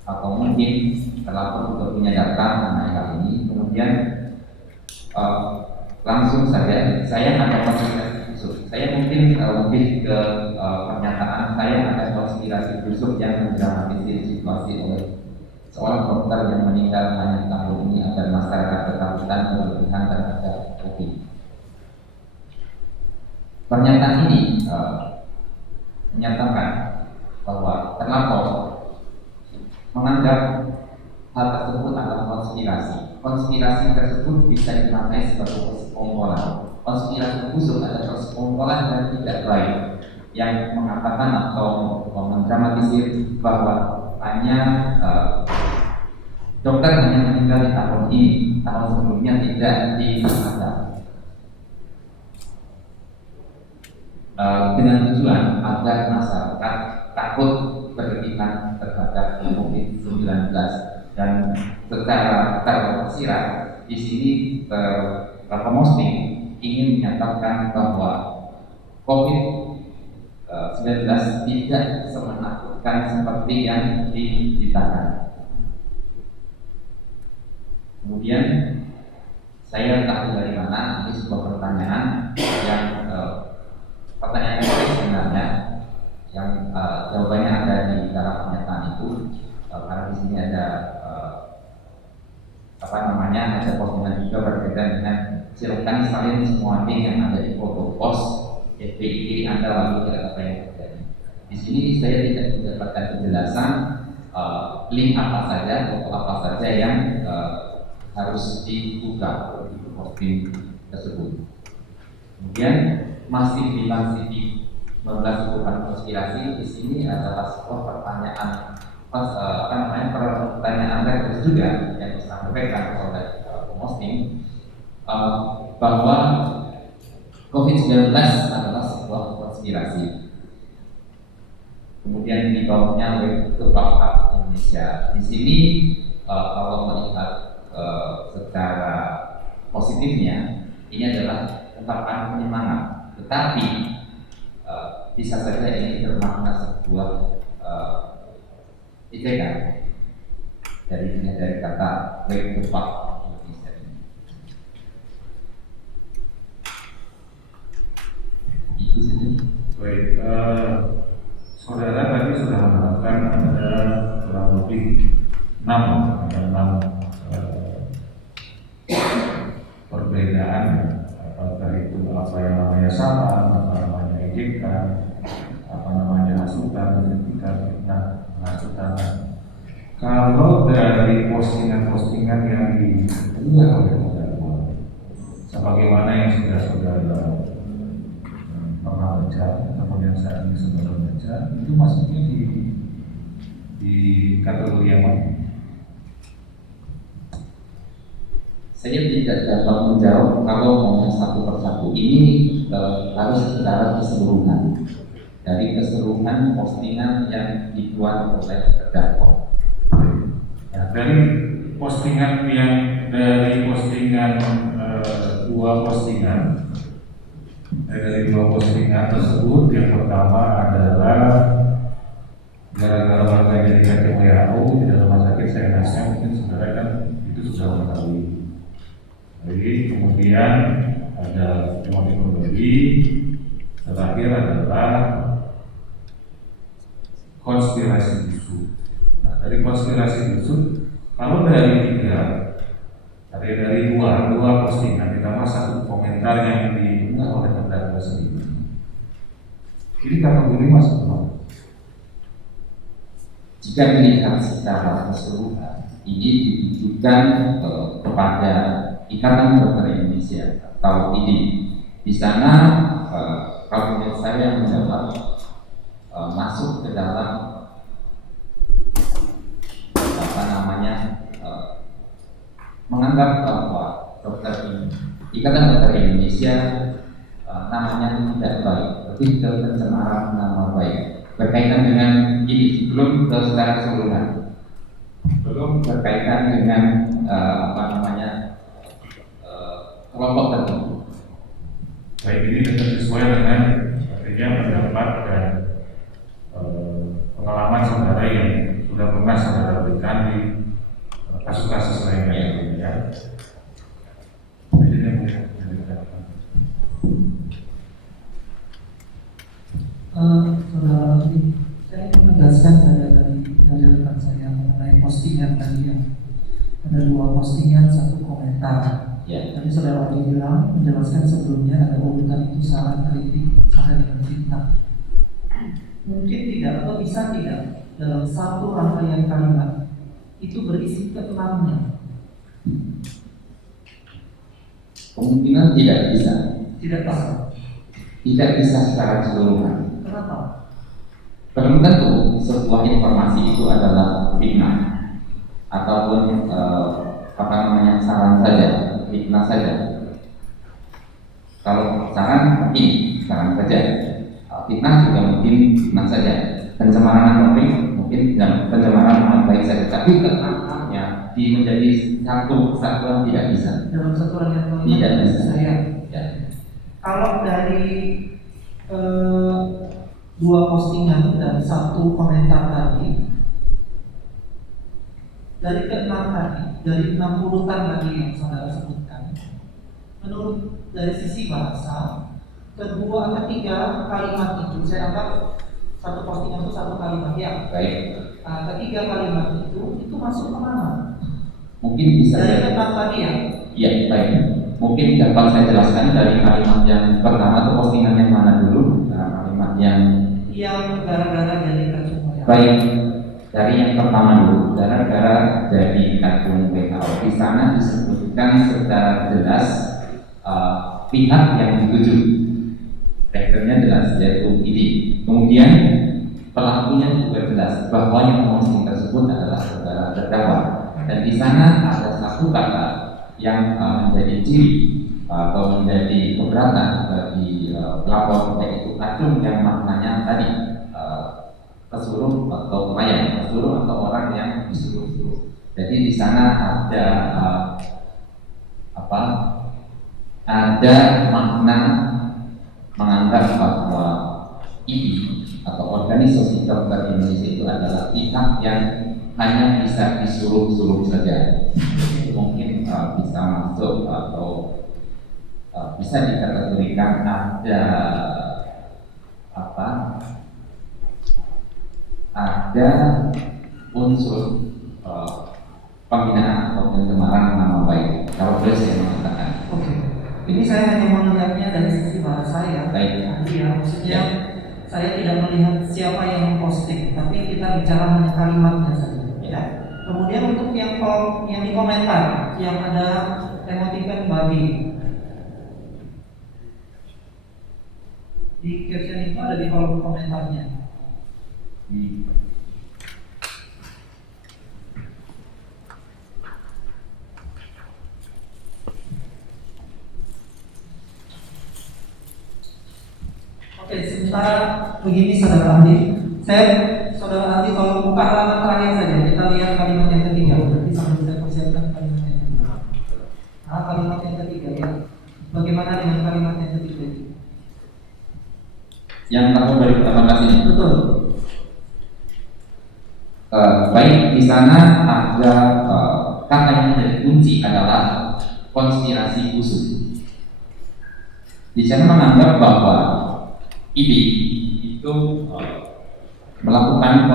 atau mungkin terlapor juga punya data mengenai hal ini. Kemudian langsung saja saya ada konspirasi busuk. Saya mungkin lebih ke pernyataan saya ada konspirasi busuk yang mendramatisir situasi oleh seorang dokter yang meninggal hanya tahun ini agar masyarakat ketakutan berlebihan terhadap COVID. Pernyataan ini menyatakan bahwa terlapor menganggap hal tersebut adalah konspirasi. Konspirasi tersebut bisa dimaknai sebagai persekongkolan. Konspirasi busuk adalah persekongkolan dan tidak baik yang mengatakan atau mendramatisir bahwa hanya dokter hanya meninggal di tahun ini, tahun sebelumnya tidak dianggap. Dengan tujuan agar masyarakat takut berlebihan terhadap COVID-19 dan secara tersirat di sini posting ingin menyatakan bahwa COVID-19 tidak semenakutkan seperti yang diberitakan. Kemudian saya tahu dari mana ini sebuah pertanyaan yang pertanyaan yang sebenarnya yang jawabannya ada di dalam pernyataan itu, karena di sini ada namanya ada postingan juga berkaitan dengan silakan salin semua link yang ada di foto post FPI Anda lalu lihat apa yang terjadi. Di sini saya tidak mendapatkan penjelasan link apa saja, foto apa saja yang harus dibuka di posting tersebut. Kemudian masih bilang CV 19 bukan konspirasi, di sini adalah sebuah pertanyaan pertanyaan terus juga yang disampaikan oleh posting bahwa COVID-19 adalah sebuah konspirasi. Kemudian di bawahnya Kebangsaan Indonesia. Di sini kalau melihat secara positifnya, ini adalah ungkapan penyemangat. Tetapi bisa saja ini bermakna sebuah ejekan dari kata Wake the Fuck Indonesia. Itu saja. Baik, saudara tadi sudah menerangkan ada kurang lebih 6 perbedaan, apakah itu apa yang namanya sama, apa namanya ejekan, apa namanya hasutan, kritikan, fitnah, hasutan. Kalau dari postingan-postingan yang diunggah oleh terdakwa, sebagaimana yang sudah saudara pernah baca, ataupun yang saat ini saudara baca, itu masuknya di kategori yang mana? Saya tidak dapat menjawab kalau mau satu persatu. Ini harus secara keseluruhan, dari keseluruhan postingan yang dibuat oleh terdakwa. Ya, dari postingan dua postingan tersebut, yang pertama adalah gara-gara warga jadi WHO di dalam rumah sakit saya nasinya, mungkin saudara kan itu sudah mengetahui. Jadi kemudian ada motif berbagi, terakhir adalah konspirasi busuk. Nah, dari konspirasi busuk, kalau dari dua postingan ditambah satu komentar yang diunggah oleh terdakwa sendiri, ini kategori masuk apa? Jika dilihat secara keseluruhan, ini ditujukan kepada Ikatan Dokter Indonesia atau IDI. Di sana kalau menurut saya mendapat masuk ke dalam menganggap bahwa Ikatan Dokter Indonesia namanya tidak baik, lebih ke pencemaran nama baik berkaitan dengan ini, belum ke secara keseluruhan, belum berkaitan dengan kelompok tertentu. Baik, ini tentu sesuai dengan artinya pendapat dan pengalaman saudara yang sudah pernah saudara berikan di kasus-kasus lainnya. Ya. Saudara Alfi, saya menegaskan dari rekan saya mengenai postingan tadi yang ada dua postingan, satu komentar. Ya. Tadi saudara Alfi bilang menjelaskan sebelumnya ada urutan itu saran, kritik, sampai dengan fitnah. Mungkin tidak atau bisa tidak dalam satu rangkaian kalimat itu berisi ke-6-nya. Kemungkinan tidak bisa. Tidak bisa. Tidak bisa secara keseluruhan. Kenapa? Belum tentu sebuah informasi itu adalah fitnah ataupun saran saja, fitnah saja. Kalau saran mungkin saran saja, fitnah juga mungkin fitnah saja, pencemaran mungkin pencemaran nama baik saja. Tapi keangkatnya menjadi satu kesatuan tidak bisa. Dalam satu rangkaian kalimat tidak bisa. Saya. Ya. Kalau dari dua postingan dan satu komentar tadi, dari ke-6 tadi, dari 6 urutan tadi yang saudara sebutkan, menurut dari sisi bahasa, kedua, ketiga kalimat itu, saya anggap satu postingan itu satu kalimat ya. Baik. Ketiga kalimat itu masuk ke mana? Mungkin bisa Dari tentang tadi ya. ya, baik. Mungkin dapat saya jelaskan dari kalimat yang pertama atau postingan yang mana dulu? Nah, kalimat yang gara-gara jadi kacung WA. baik, dari yang pertama dulu, gara-gara jadi kacung WHO. Di sana disebutkan secara jelas pihak yang dituju. Rektornya jelas, yaitu ID. Kemudian pelakunya juga jelas bahwa yang memposting tersebut adalah saudara terdakwa. Dan di sana ada satu kata yang menjadi ciri atau menjadi keberatan bagi pelapor, yaitu kacung yang maknanya tadi pesuruh atau pelayan, pesuruh atau orang yang disuruh-suruh. Jadi di sana ada ada makna menganggap bahwa ini atau organisasi dokter Indonesia itu adalah pihak yang hanya bisa disuruh-suruh saja. Mungkin bisa masuk atau bisa dikategorikan ada unsur pembinaan atau pencemaran nama baik. Kalau boleh saya mengatakan. Oke. Ini saya hanya melihatnya dari sisi bahasa ya. Baik. Iya, maksudnya saya tidak melihat siapa yang memposting, tapi kita bicara hanya kalimatnya saja. Ya. Kemudian untuk yang di komentar yang ada emoticon babi, di caption itu ada di kolom komentarnya. Oke, sementara begini saudara Andi, saudara Andi kalau buka halaman terakhir saja, kita lihat kalimat yang ketiga. Berarti sambil saya persiapkan kalimat yang ketiga. Nah, kalimat yang ketiga ya. Bagaimana dengan kalimat yang ketiga itu? Yang tahun 2018 ini. Betul. Baik, di sana ada kata yang menjadi kunci adalah konspirasi busuk. Di sana menganggap bahwa ini itu melakukan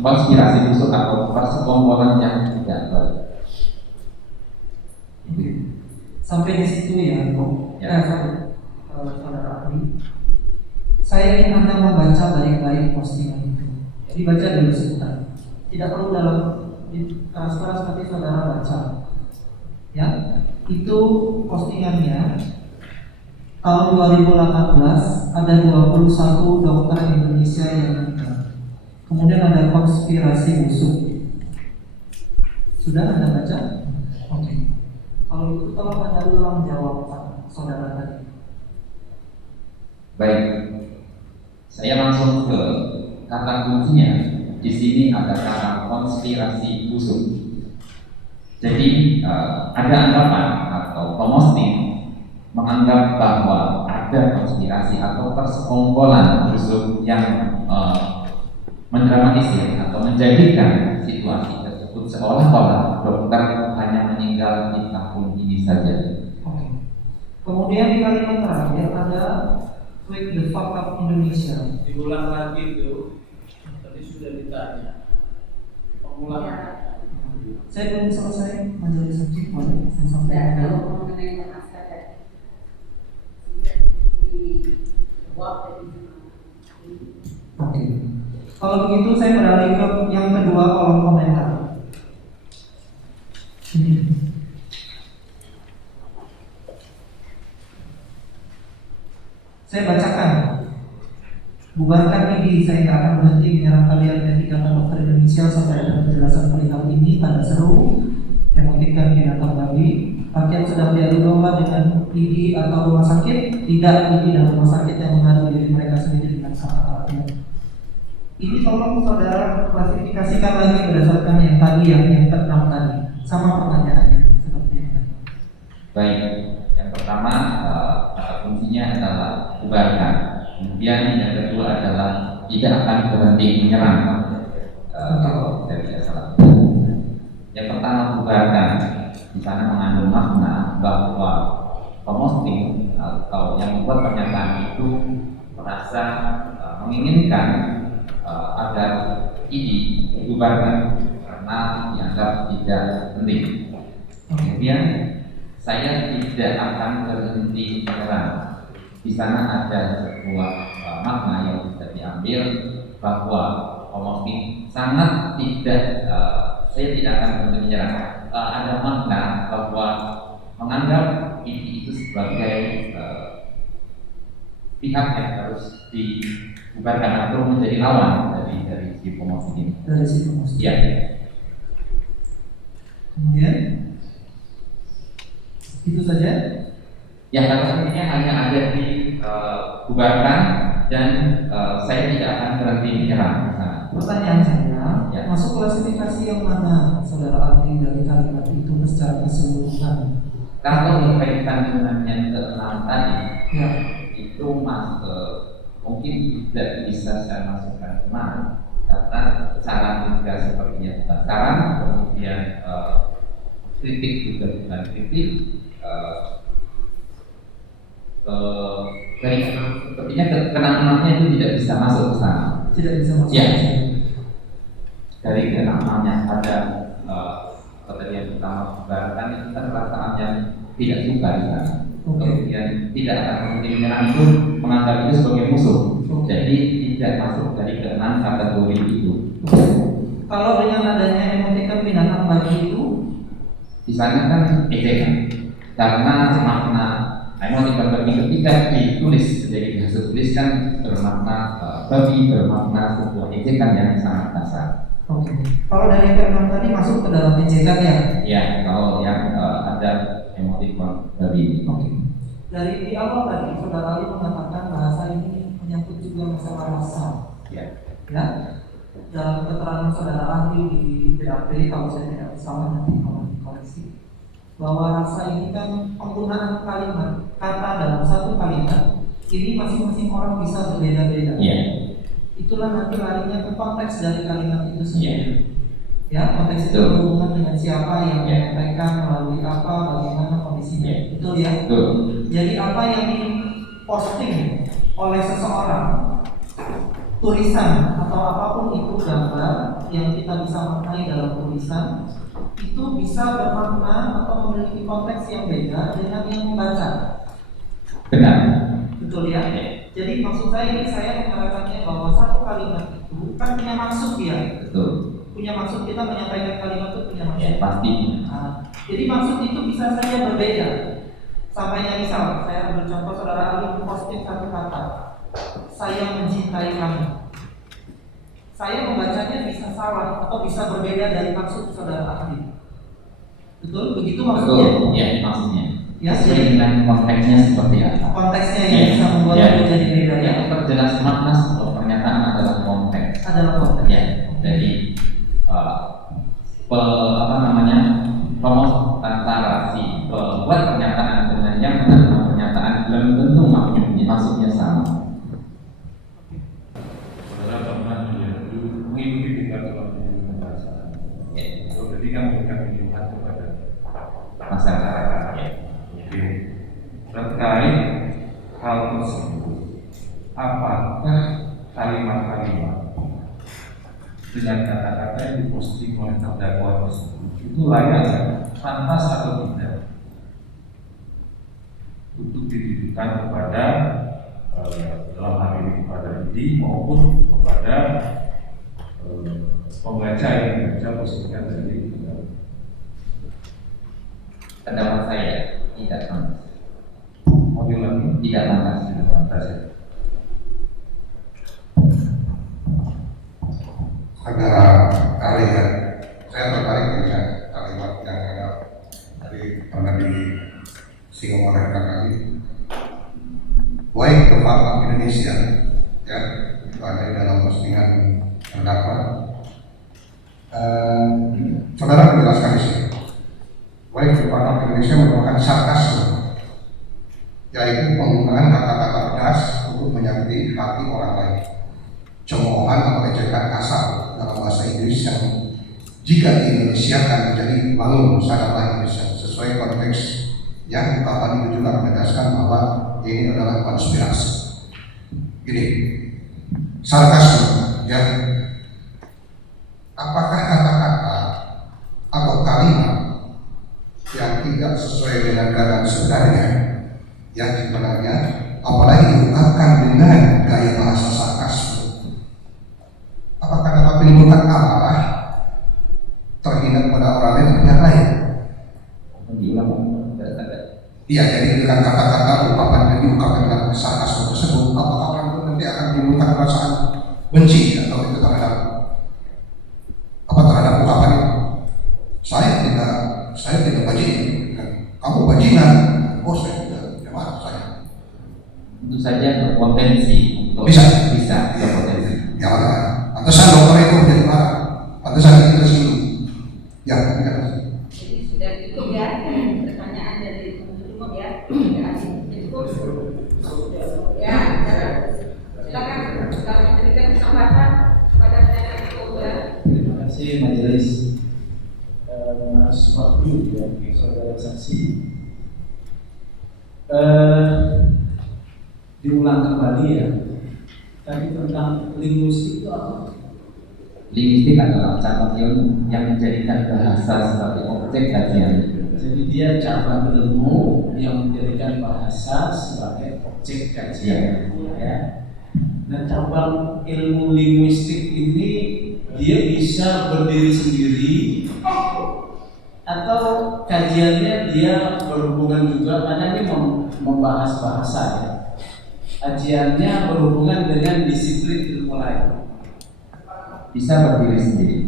konspirasi busuk atau persekongkolan yang tidak baik. Sampai di situ ya, saudara Andi. Saya ingin Anda membaca baik-baik postingan itu. Jadi baca dulu sebentar. Tidak perlu dalam keras-keras, tapi saudara baca. Ya, itu postingannya. Tahun 2018 ada 21 dokter Indonesia yang meninggal. Kemudian ada konspirasi busuk. Sudah Anda baca? Oke. Kalau itu tolong Anda ulang jawaban saudara tadi. Baik, saya langsung ke kata kuncinya. Di sini ada kata konspirasi busuk. Jadi ada anggapan atau pemosting menganggap bahwa ada konspirasi atau persekongkolan busuk yang mendramatisir atau menjadikan situasi tersebut seolah-olah dokter hanya meninggal di tahun ini saja. Oke. Kemudian di kalimat terakhir ada tweet the fuck up Indonesia. Diulang lagi itu. Tadi sudah ditanya. Pengulangan. Saya belum selesai majelis hakim, boleh saya Ya, sampaikan kalau dulu. mengenai masalah tadi, dijawab dari Oke. Kalau begitu saya beralih ke yang kedua, kolom komentar. Saya bacakan. Bubarkan ini, saya tidak akan berhenti menyerang kalian dan ikatan dokter Indonesia sampai ada penjelasan perihal ini. Tanda seru, emotikkan binatang babi. Rakyat sedang diadu domba dengan ID atau rumah sakit. Tidak, ID dan rumah sakit yang mengadu diri mereka sendiri dengan sangat alatnya. Ini tolong saudara klasifikasikan lagi berdasarkan yang tadi, yang keenam tadi. Sama pertanyaannya seperti yang tadi. Baik, yang pertama kata kuncinya adalah bubarkan. Kemudian yang kedua adalah tidak akan berhenti menyerang. Kalau saya tidak salah. Yang pertama bubarkan. Di sana mengandung makna bahwa pemosting atau yang membuat pernyataan itu merasa menginginkan agar ini dibubarkan karena dianggap tidak penting. Kemudian saya tidak akan berhenti menyerang. Di sana ada sebuah makna yang bisa diambil bahwa homofilia sangat tidak, saya tidak akan berhenti menyerang. Ada makna bahwa menganggap ini itu sebagai pihak yang harus dibubarkan atau menjadi lawan dari si pemosi ini. Dari si pemosi. Ya. Kemudian itu saja. Ya, kata-katanya hanya ada dibubarkan dan saya tidak akan berhenti menyerang di sana. Pertanyaan saya, Ya. masuk klasifikasi yang mana saudara arti dari kalimat itu secara keseluruhan? Kalau berkaitan dengan yang keenam tadi, Ya. itu mungkin tidak bisa saya masukkan kemana karena saran juga sepertinya bukan saran, kemudian kritik juga bukan kritik. Sepertinya keenam-enamnya itu tidak bisa masuk ke sana. Tidak bisa masuk. Ya. Dari keenam-enamnya ada tadi yang pertama bubarkan itu kan perasaan yang tidak suka di sana. Kemudian tidak akan mungkin menyerang itu menganggap itu sebagai musuh. Jadi tidak masuk dari keenam kategori itu. Kalau dengan adanya emotikon binatang bagi itu, Di sana kan ejekan karena makna emotikon bagi ketika ditulis jadi bahasa tulis kan bermakna babi, bermakna sebuah ejekan yang sangat kasar. oke. Kalau dari keenam tadi masuk ke dalam ejekan ya? Ya, kalau yang ada emotikon babi. Oke. Dari di awal tadi saudara Ali mengatakan bahasa ini menyangkut juga masalah rasa. Ya. Ya. Dalam keterangan saudara ahli di BAP, kalau saya tidak salah nanti kalau dikoreksi, bahwa rasa ini kan penggunaan kalimat kata dalam satu kalimat ini masing-masing orang bisa berbeda-beda. Iya. Itulah nanti larinya ke konteks dari kalimat itu sendiri. Iya. Ya, konteks itu Betul. berhubungan dengan siapa yang Iya. menyampaikan, melalui apa, bagaimana kondisinya. Iya. Betul ya? Betul. Jadi apa yang diposting oleh seseorang, tulisan atau apapun itu, gambar yang kita bisa maknai dalam tulisan, itu bisa bermakna atau memiliki konteks yang beda dengan yang membaca. Benar. Betul ya? Iya. Jadi maksud saya ini, saya mengatakannya bahwa satu kalimat itu kan punya maksud ya. Betul. Punya maksud, kita menyampaikan kalimat itu punya maksud. Ya, pasti. Nah, jadi maksud itu bisa saja berbeda. Sampainya misal, saya ambil contoh saudara Ali memposting satu kata, saya mencintai kamu. Saya membacanya bisa salah atau bisa berbeda dari maksud saudara Ali. Betul? Begitu maksudnya? Betul. Ya, maksudnya. Ya, Sesuai jadi dengan konteksnya seperti apa? konteksnya yang bisa membuat menjadi beda ya. Yang perjelas makna sebuah pernyataan adalah konteks. Adalah konteks. Ya, jadi promosi antara si pembuat pernyataan dengan yang menerima pernyataan belum tentu maksudnya sama. Saudara pernah mengikuti tingkat dalam pembahasan. Jadi kamu memberikan pilihan kepada Masyarakat. Ya. Oke. Terkait hal tersebut, apakah kalimat-kalimat dengan kata-kata yang diposting oleh terdakwa tersebut itu layak, pantas atau tidak untuk ditujukan kepada dalam hal ini kepada ID maupun kepada pembaca yang membaca postingan dari Pendapat saya tidak pantas. mobil lagi Tidak pantas. tidak pantas ya. Saudara Arya, saya tertarik dengan kalimat yang ada tadi pernah disinggung oleh Kak Ali. Baik kepada Indonesia, ya, itu ada di dalam postingan terdakwa. Saudara menjelaskan di sini, baik kepada Indonesia merupakan sarkasme, yaitu penggunaan kata-kata pedas untuk menyakiti hati orang lain. Cemoohan atau ejekan kasar dalam bahasa Inggris yang jika diindonesiakan menjadi bangun sangatlah Indonesia sesuai konteks yang kapan itu juga menegaskan bahwa ini adalah konspirasi. Ini sarkasme, ya. Apakah kata-kata atau kalimat yang sebenarnya yang sebenarnya apalagi diungkapkan dengan gaya bahasa sarkasme. Apakah dapat menimbulkan amarah terhina pada orang lain atau yang lain? Iya, jadi dengan kata-kata ungkapan yang diungkapkan dengan sarkasme tersebut, apakah orang itu nanti akan menimbulkan perasaan benci atau itu terhadap ungkapan itu? Saya tidak bajingan. Kamu bajingan? Oh, saya tidak. Ya maaf saya. Tentu saja berpotensi untuk Bisa berpotensi. Ya mana? Pantesan dokter itu menjadi marah. Pantesan itu tersinggung. Ya, ya. Jadi sudah cukup ya pertanyaan dari teman-teman ya. Cukup. Ya, silakan kami berikan kesempatan pada penanya itu ya. Terima kasih majelis Mas Wahyu dan saudara saksi. Diulang kembali ya. Tadi tentang linguistik itu apa? Linguistik adalah cabang ilmu yang menjadikan bahasa sebagai objek kajian. Jadi dia cabang ilmu yang menjadikan bahasa sebagai objek kajian. Ya. Nah, cabang ilmu linguistik ini dia bisa berdiri sendiri atau kajiannya dia berhubungan juga, karena ini membahas bahasa ya. Kajiannya berhubungan dengan disiplin ilmu lain. Bisa berdiri sendiri.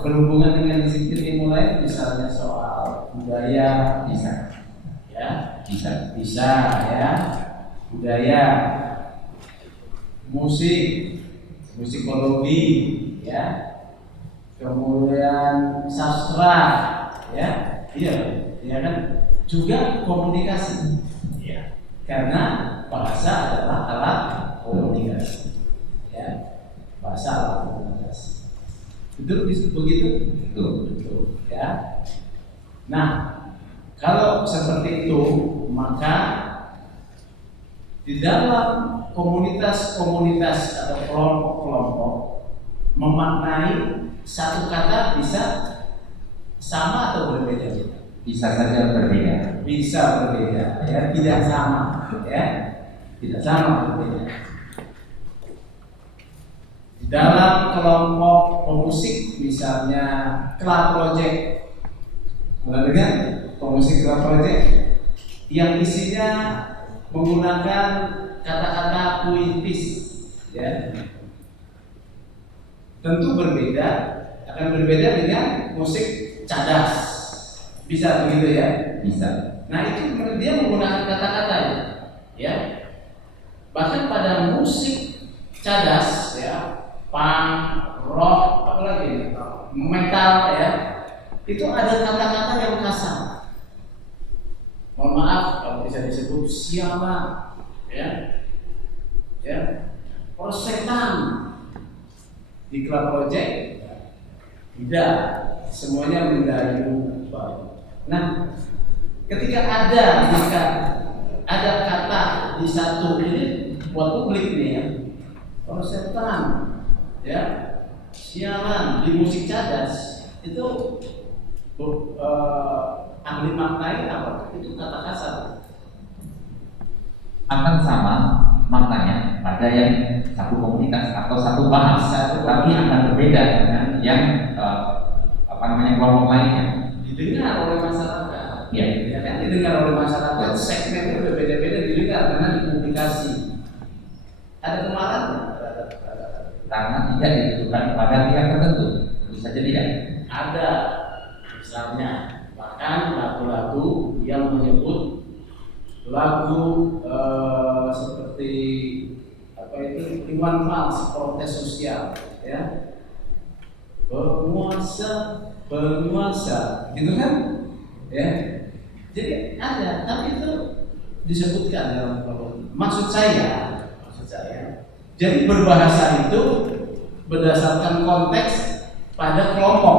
Berhubungan dengan disiplin ilmu lain, misalnya soal budaya, Bisa. ya, Bisa. ya, budaya, musik, musikologi, ya, kemudian sastra, ya, iya kan, juga komunikasi, ya, karena bahasa adalah alat komunikasi, ya, bahasa alat komunikasi. Betul begitu? Betul, ya. Nah, kalau seperti itu, maka di dalam komunitas-komunitas atau kelompok-kelompok memaknai satu kata bisa sama atau berbeda? Bisa saja berbeda. Bisa berbeda, ya, tidak sama, ya, tidak sama, berbeda. Di dalam kelompok pemusik, misalnya club project, mulai dengan pemusik club project yang isinya menggunakan kata-kata puitis, ya, tentu berbeda, akan berbeda dengan musik cadas, bisa begitu ya? Bisa. Nah itu dia menggunakan kata-kata ya. Bahkan pada musik cadas ya, punk, rock, apalagi metal ya, itu ada kata-kata yang kasar. Mohon maaf kalau bisa disebut sialan, ya, persetan. Di club project tidak semuanya mendayu baik. Nah, ketika ada kata di satu ini buat publik nih ya, persetan, ya, sialan di musik cadas itu ahli maknai apa? Itu kata kasar. Akan sama maknanya pada yang satu komunitas atau satu bahasa, tapi akan berbeda dengan yang kelompok lainnya. Didengar oleh masyarakat. Ya. Ya kan, didengar oleh masyarakat. Segmennya berbeda-beda didengar karena dipublikasi. Ada kemarahan? Karena tidak ditujukan pada pihak tertentu, tentu saja tidak. Ada, misalnya bahkan lagu-lagu yang menyebut lagu seperti apa itu Iwan Fals, protes sosial, ya, penguasa, gitu kan, ya. Jadi ada, tapi itu disebutkan dalam maksud saya. Jadi berbahasa itu berdasarkan konteks pada kelompok,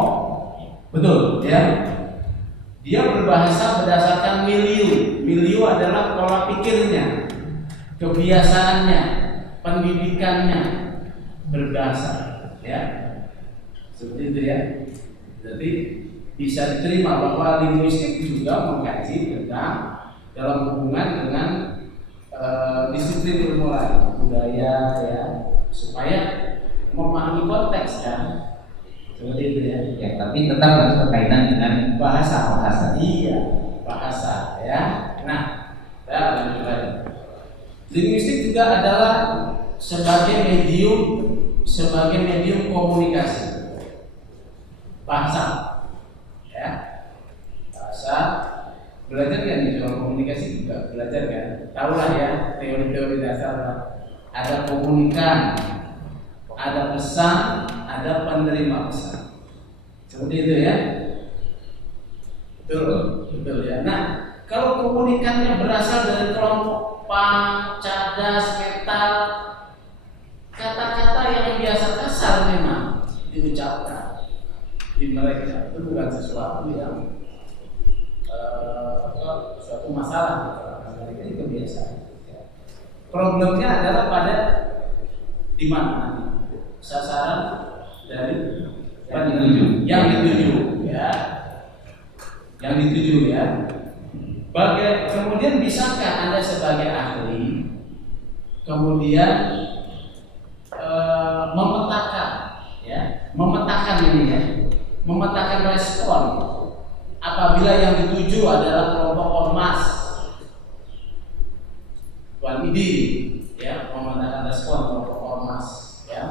betul, ya. Dia berbahasa berdasarkan milieu adalah pola pikirnya, kebiasaannya, pendidikannya berbahasa, ya, seperti itu ya. Jadi bisa diterima bahwa linguistik juga mengkaji tentang dalam hubungan dengan disiplin ilmu lain, budaya ya, supaya memahami konteks kan, seperti itu ya. Ya, tapi tetap harus berkaitan dengan Bahasa. bahasa. Iya, bahasa ya. Nah, kita lanjut lagi. Linguistik juga adalah sebagai medium komunikasi. Bahasa, ya. Bahasa belajar kan di soal komunikasi juga belajar kan. Tahu lah ya teori-teori dasar lah. Ada komunikan, ada pesan, ada penerima pesan. Seperti itu ya. Betul ya. Nah, kalau komunikannya berasal dari kelompok pang, cadas, metal, kata-kata yang biasa kasar memang diucapkan di mereka, itu bukan sesuatu yang suatu masalah mereka, itu kebiasaan. Problemnya adalah pada di mana nanti sasaran dari yang dituju ya. Yang dituju ya. Kemudian bisakah Anda sebagai ahli kemudian memetakan ini ya, memetakan respon apabila yang dituju adalah kelompok ormas, ya, memetakan respon kelompok ormas ya,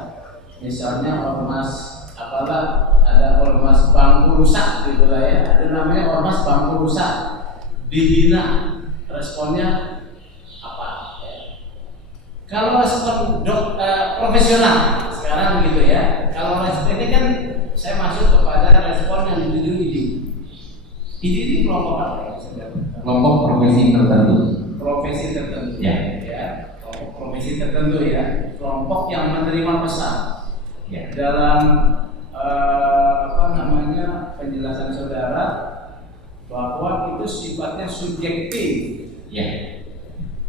misalnya ormas apalah, ada ormas bangku rusak gitu lah ya, ada namanya ormas bangku rusak, dihina, responnya apa ya. Kalau respon profesional sekarang gitu ya, kalau respon ini kan saya masuk kepada respon yang dituju ini kelompok apa ya sebenarnya? Kelompok profesi tertentu. Profesi tertentu Ya. Kelompok profesi tertentu ya, kelompok yang menerima pesan Ya. dalam penjelasan saudara bahwa itu sifatnya subjektif. Ya.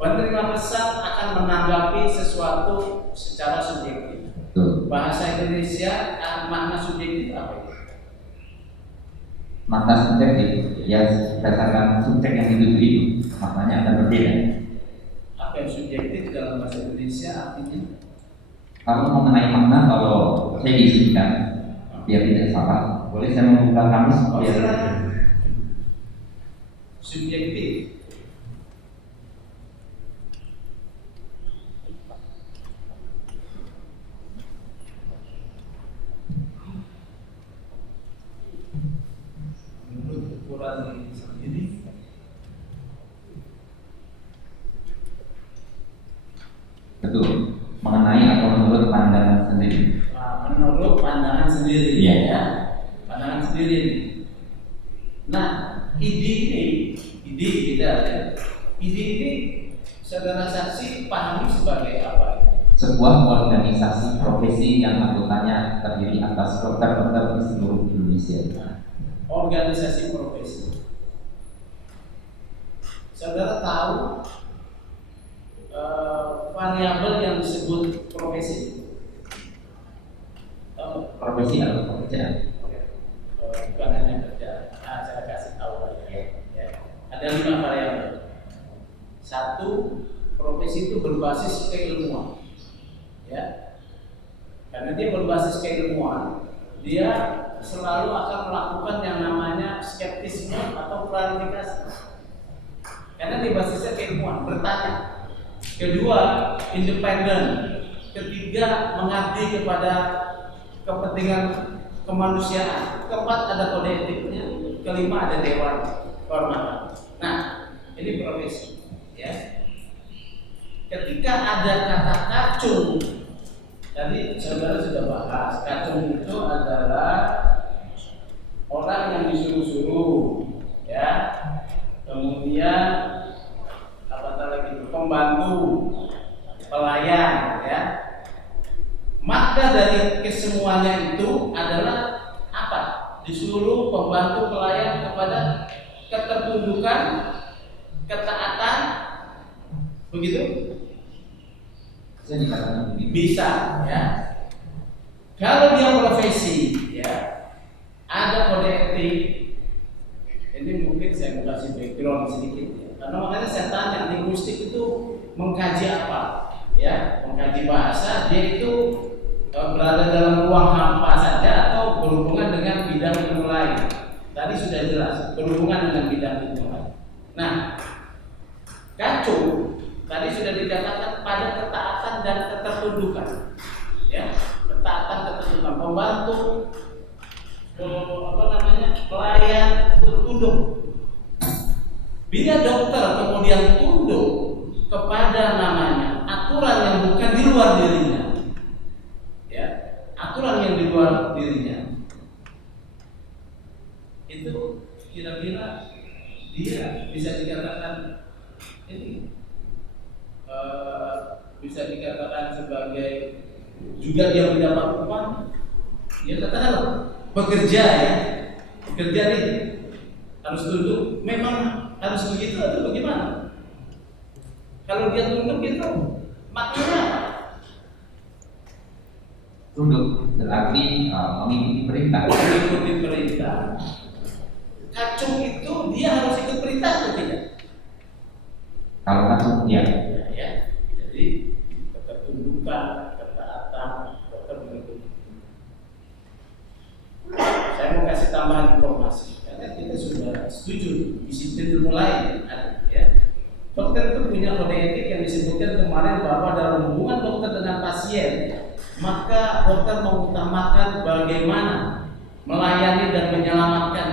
Penerima pesan akan menanggapi sesuatu secara subjektif. Betul. Bahasa Indonesia makna subjektif apa itu? Makna subjektif ya berdasarkan subjek yang dituju itu maknanya akan berbeda. Apa yang subjektif dalam bahasa Indonesia artinya? Kalau mengenai makna, kalau saya diizinkan biar tidak salah, boleh saya membuka kamus biar subjektif. Menurut ukuran sendiri, betul, mengenai atau menurut pandangan sendiri. menurut pandangan sendiri Iya. ya, pandangan sendiri. Nah, ide ini saudara saksi pahami sebagai apa? Sebuah organisasi profesi yang anggotanya terdiri atas dokter-dokter di seluruh Indonesia. Organisasi profesi. Saudara tahu variabel yang disebut profesi? Profesi atau pekerjaan? Bukan hanya kerja. Nah, saya kasih tahu aja. Ya. Ada 5 variabel. 1, profesi itu berbasis keilmuan. Ya. Karena dia berbasis keilmuan, dia selalu akan melakukan yang namanya skeptisme atau klarifikasi. Karena dia basisnya keilmuan, bertanya. Kedua, independen. Ketiga, mengabdi kepada kepentingan kemanusiaan. Keempat, ada kode etiknya. Kelima, ada dewan kehormatan. Nah, ini profesi, ya. Ketika ada kata kacung, tadi saudara sudah bahas, kacung itu adalah orang yang disuruh-suruh, ya. Kemudian lagi itu pembantu, pelayan, ya. Maka dari kesemuanya itu adalah apa? Disuruh pembantu pelayan kepada ketertundukan, ketaatan, begitu? Bisa dikatakan begitu. Bisa, ya. Kalau dia profesi, ya, ada kode etik. Ini mungkin saya mau kasih background sedikit, ya. Kan Karena makanya saya tanya, linguistik itu mengkaji apa? Ya, mengkaji bahasa, dia itu berada dalam ruang hampa saja atau berhubungan dengan bidang ilmu lain. Tadi sudah jelas, berhubungan dengan bidang ilmu lain. Nah, kacung tadi sudah dikatakan pada ketaatan dan ketertundukan. Ya, ketaatan ketertundukan, pembantu pelayan tunduk. Bila dokter kemudian tunduk kepada namanya aturan yang bukan di luar dirinya, ya, aturan yang di luar dirinya, itu kira-kira dia bisa dikatakan ini bisa dikatakan sebagai juga dia mendapat upah. Dia katakan bekerja ya, bekerja nih harus tunduk. Memang harus begitu atau bagaimana? Kalau dia tunduk itu maknanya apa? Tunduk berarti mengikuti perintah. Mengikuti perintah. Kacung itu dia harus ikut perintah atau tidak? Kalau kacung ya. Ya. Jadi ketertundukan, ketaatan, dokter mengikuti. Saya mau kasih tambahan informasi karena kita sudah setuju disiplin ilmu lain, ya. Dokter itu punya kode etik yang disebutkan kemarin bahwa dalam hubungan dokter dengan pasien, maka dokter mengutamakan bagaimana melayani dan menyelamatkan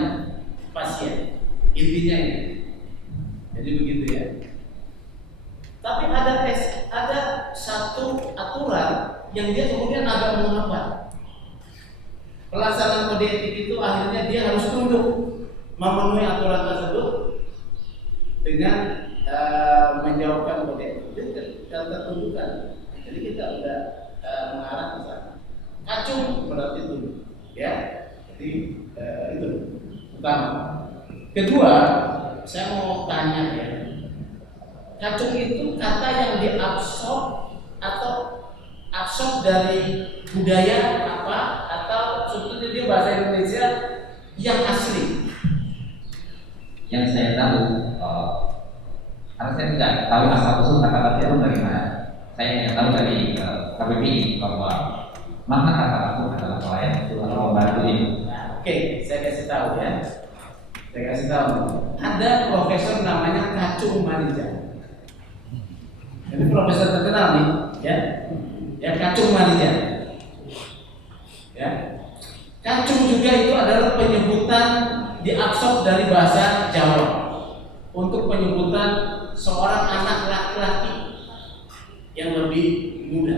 pasien. Intinya ini. Jadi begitu ya. Tapi ada satu aturan yang dia kemudian agak menghambat. Pelaksanaan kode etik itu akhirnya dia harus tunduk memenuhi aturan tersebut dengan menjawabkan kode etik. Jadi ketertundukan. Jadi kita sudah mengarah ke sana. Kacung berarti tunduk, ya. Jadi itu pertama. Kedua, saya mau tanya ya. Kacung itu kata yang diabsorb atau absorb dari budaya apa atau sebetulnya dia bahasa Indonesia yang asli? Yang saya tahu, karena saya tidak tahu asal usul kata-kata itu dari mana. Saya hanya tahu dari KBBI bahwa makna kata itu adalah pelayan atau membantu ini. Nah, oke, saya kasih tahu ya. Saya kasih tahu. Ada profesor namanya Kacung Marijan. Ini profesor terkenal nih, ya. Ya, Kacung Marijan. Ya. Kacung juga itu adalah penyebutan diabsorb dari bahasa Jawa untuk penyebutan seorang anak laki-laki yang lebih muda,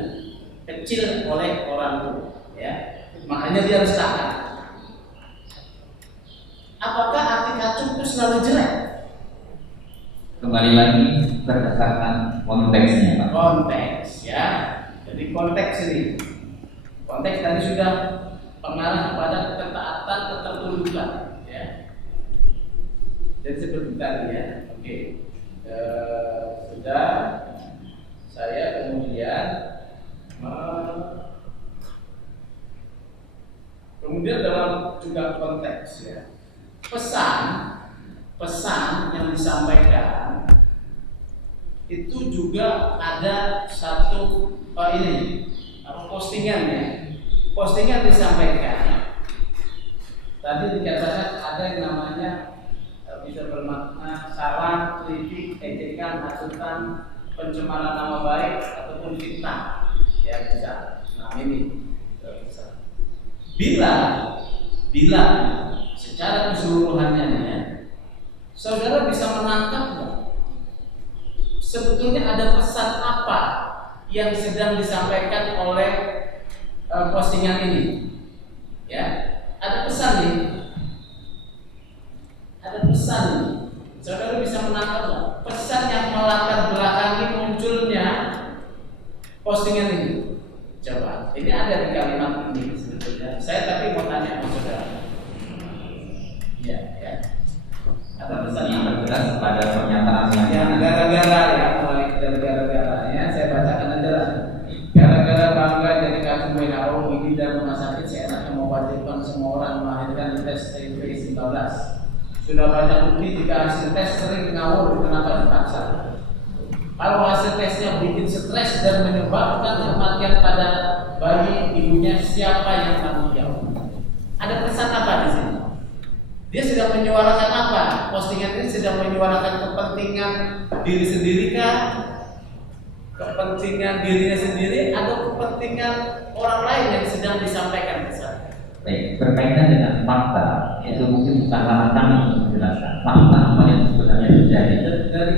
kecil oleh orang tua, ya. Makanya dia harus tahan. Apakah arti kacung itu selalu jelek? Kembali lagi berdasarkan konteksnya, Pak. Konteks, ya. Jadi konteks ini, konteks tadi sudah pengarah kepada ketaatan, ketertundukan, ya. Jadi seperti tadi ya, oke. Sudah. Saya kemudian dalam juga konteks ya, pesan yang disampaikan itu juga ada satu postingan ya, postingan disampaikan tadi dikatakan ada yang namanya bisa bermakna saran, kritik, ejekan, hasutan, pencemaran nama baik ataupun fitnah, ya bisa. Nah ini bisa. Bila secara keseluruhannya ya, saudara bisa menangkap nggak? Sebetulnya ada pesan apa yang sedang disampaikan oleh postingan ini? Ya, ada pesan nih. Ada pesan nih. Saudara bisa menangkap nggak? Pesan yang melatar belakangi munculnya postingan ini. Coba, ini ada di kalimat ini sebetulnya. Saya tapi mau tanya sama saudara. Ya, ya. Ada pesan yang terjelas pada pernyataan yang gara-gara ya, mulai dari gara-garanya saya bacakan aja lah. Gara-gara bangga jadi kacung WHO, gigi dan rumah sakit seenaknya mewajibkan semua orang melahirkan tes HIV 19. Sudah banyak bukti jika hasil tes sering ngawur kenapa hasil tesnya bikin stres dan menyebabkan kematian pada bayi ibunya, siapa yang tanggung jawab? Ada pesan apa di sini? Dia sedang menyuarakan apa? Postingan ini sedang menyuarakan kepentingan diri sendiri kah? Kepentingan dirinya sendiri atau kepentingan orang lain yang sedang disampaikan pesan? Baik, berkaitan dengan fakta, itu mungkin bukan ranah kami untuk menjelaskan fakta apa yang sebenarnya terjadi. Dari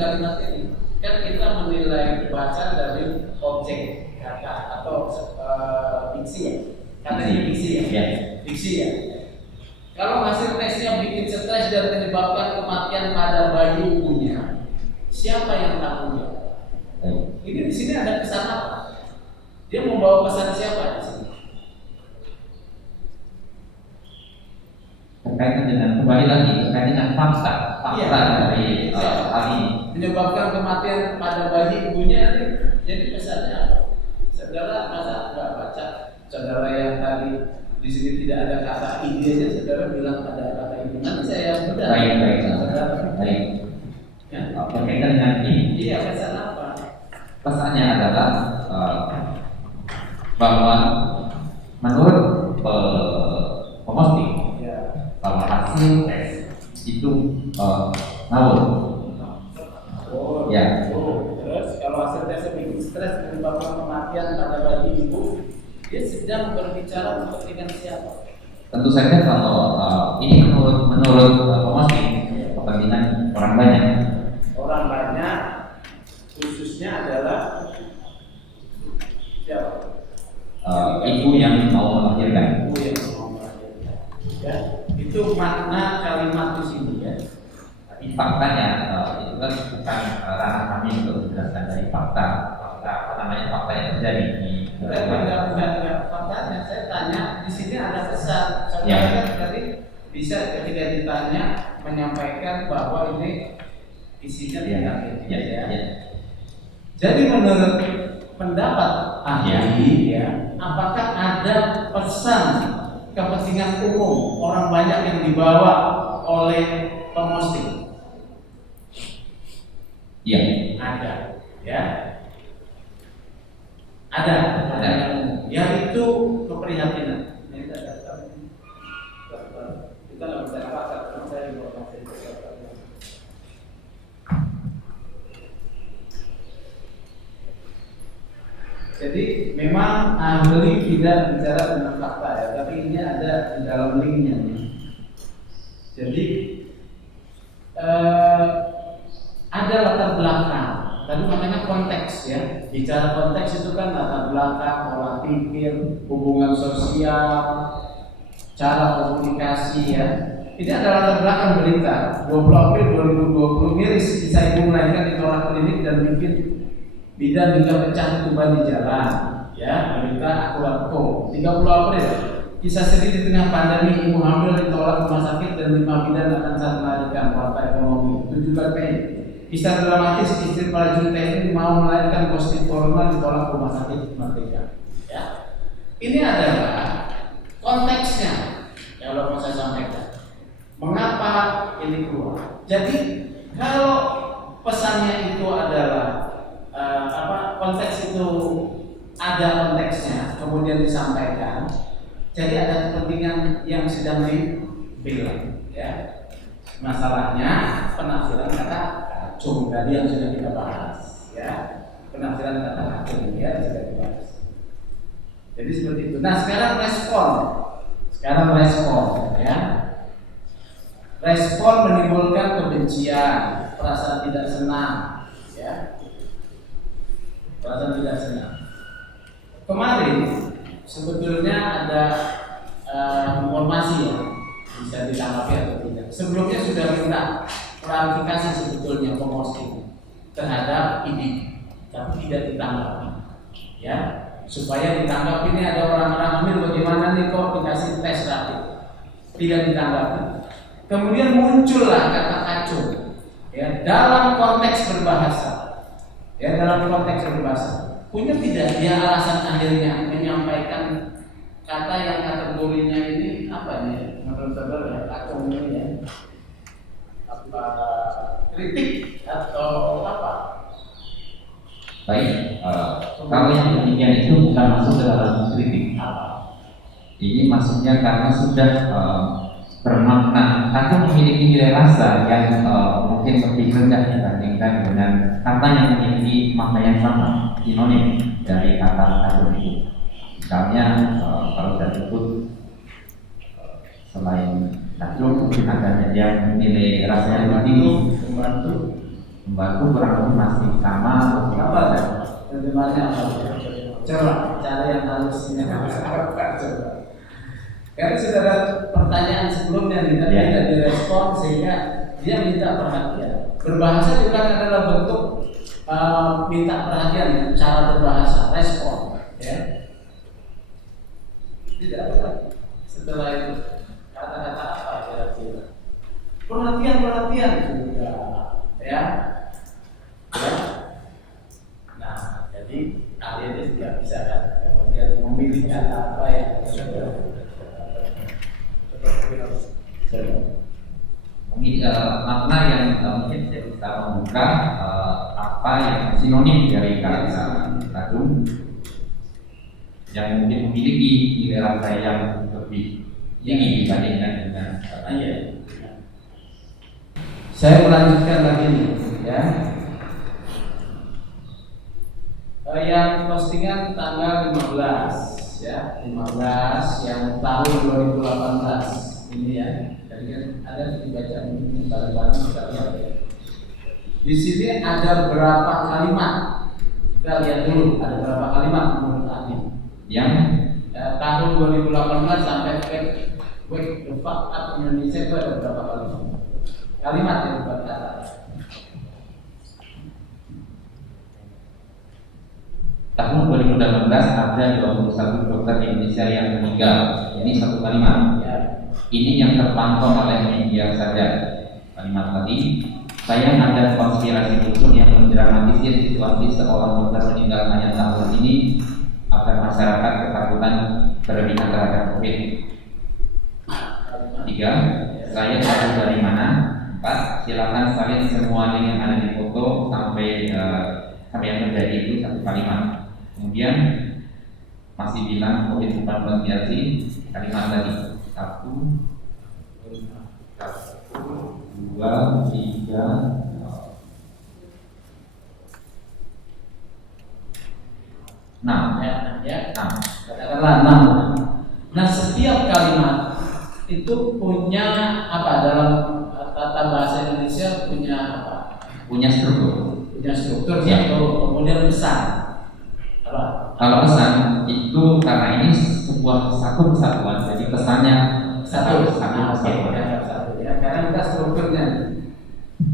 kalimat ini, kan kita menilai baca dari objek kata atau diksi ya. Katanya diksi ya. Diksi ya. Kalau hasil tesnya bikin stres dan menyebabkan kematian pada bayi ibunya, siapa yang tanggung jawab? Ini di sini ada pesan apa? Dia membawa pesan siapa di sini? Berkaitan dengan kembali lagi berkaitan dengan fakta dari hal ini. Menyebabkan kematian pada bayi ibunya, jadi pesannya apa? Saudara masa nggak baca? Saudara yang tadi di sini tidak ada kata ini aja, saudara bilang ada kata ini. Nanti saya bedah. Baik. Ya, berkaitan dengan ini. Iya, pesan apa? Pesannya adalah bahwa menurut pemosting bahwa hasil tes itu ngawur. Ya. Terus kalau hasil tesnya bikin stres menyebabkan kematian pada bayi ibu, dia sedang berbicara kepentingan siapa? Tentu saja kalau ini menurut pemosting kepentingan orang banyak. Orang banyak, khususnya adalah siapa? Ibu yang mau melahirkan. Ibu yang mau melahirkan. Ya, itu makna kalimat di sini ya. Tapi faktanya itu kan bukan ranah kami untuk menjelaskan dari fakta yang terjadi di. Enggak, faktanya saya tanya di sini ada pesan. Saudara kan tadi bisa ketika ditanya menyampaikan bahwa ini isinya tidak ya. Jadi menurut pendapat ahli ya, apakah ada pesan kepentingan umum orang banyak yang dibawa oleh pemosting? Iya. Ada, ya. Ada yang umum. Yang itu keprihatinan. Kita nggak bisa kata, karena saya di bawah Jadi memang ahli tidak bicara dengan fakta ya, tapi ini ada di dalam linknya nih. Jadi ada latar belakang. Tadi makanya konteks ya. Bicara konteks itu kan latar belakang, pola pikir, hubungan sosial, cara komunikasi ya. Ini ada latar belakang berita. 20 April 2020 miris kisah ibu melahirkan ditolak klinik dan bikin bidan hingga pecah tuban di jalan ya, berita Akuratko. 30 April kisah sedih di tengah pandemi, ibu hamil ditolak rumah sakit dan 5 bidan akan saat melahirkan partai ekonomi. 17 Mei kisah dramatis istri prajurit TNI mau melahirkan positif corona ditolak rumah sakit Merdeka ya. Ini adalah konteksnya kalau mau saya sampaikan mengapa ini keluar. Jadi kalau pesannya itu adalah konteks itu ada konteksnya kemudian disampaikan, jadi ada kepentingan yang sedang dibela ya. Masalahnya penafsiran kata kacung tadi yang sudah kita bahas ya, penafsiran kata kacung ya sudah dibahas. Jadi seperti itu. Nah sekarang respon ya. Respon menimbulkan kebencian, perasaan tidak senang ya. Perasaan tidak senang. Kemarin sebetulnya ada informasi ya, bisa ditanggapi atau tidak. Sebelumnya sudah minta klarifikasi sebetulnya pemosting terhadap ini, tapi tidak ditanggapi. Ya, supaya ditanggapi ini ada orang-orang hamil bagaimana nih kok dikasih tes rapid, tidak ditanggapi. Kemudian muncullah kata kacung ya dalam konteks berbahasa. Ya dalam konteks berbahasa, punya tidak dia alasan akhirnya menyampaikan kata yang kategorinya ini apa nih menurut saudara ya, kacung ini ya, apa kritik atau apa? Baik, kalau yang demikian itu bukan masuk ke dalam kritik. Ini maksudnya karena sudah bermakna atau memiliki nilai rasa yang mungkin lebih rendah dibandingkan dengan kata yang memiliki makna yang sama, sinonim dari kata kagum itu. Misalnya kalau saya sebut selain kagum mungkin ada yang nilai rasanya lebih tinggi. Membantu kurang lebih masih sama. Apa ya? Terjemahannya apa? Coba cara yang halusnya. Karena sudah ada pertanyaan sebelumnya tidak direspon sehingga dia minta perhatian. Berbahasa juga adalah bentuk minta perhatian, cara berbahasa, respon. Ya. Tidak apa lagi. Setelah itu kata-kata apa kira-kira? Perhatian juga. Ya. Nah, jadi akhirnya tidak bisa kan kemudian memilih kata apa yang mungkin makna yang mungkin saya bisa membuka apa yang sinonim dari kata kagum yang mungkin memiliki nilai rasa yang lebih tinggi dibandingkan dengan kata Saya melanjutkan lagi nih, ya. Yang postingan tanggal 15, ya, 15 yang tahun 2018 ini ya. Tadi kan ada dibaca ini bareng-bareng kita lihat ya. Di sini ada berapa kalimat? Kita lihat dulu ada berapa kalimat menurut Adi. yang Tahun 2018 sampai Wake the Fuck Up Indonesia itu ada berapa kalimat yang bukan kata? tahun 2018 ada 21 dokter di Indonesia yang meninggal. Ini satu kalimat. Ya. Ini yang terpantau oleh media saja. Kalimat tadi, sayang ada konspirasi musuh yang mendramatisir situasi seorang dokter meninggal hanya tahun ini agar masyarakat ketakutan berlebihan terhadap COVID. 3. Saya tahu dari mana. 4. Silakan salin semua link yang ada di foto sampai yang terjadi itu satu kalimat. Kemudian masih bilang COVID-19 biasi, kalimat tadi 1, 2, 3, 6 Ya. Katakanlah 6. Nah, setiap kalimat itu punya apa dalam tata bahasa Indonesia punya apa? punya struktur. Punya struktur Ya. atau kemudian pesan. Apa? Kalau pesan itu karena ini sebuah satu kesatuan, jadi pesannya satu kesatuan. Ya, karena kita strukturnya.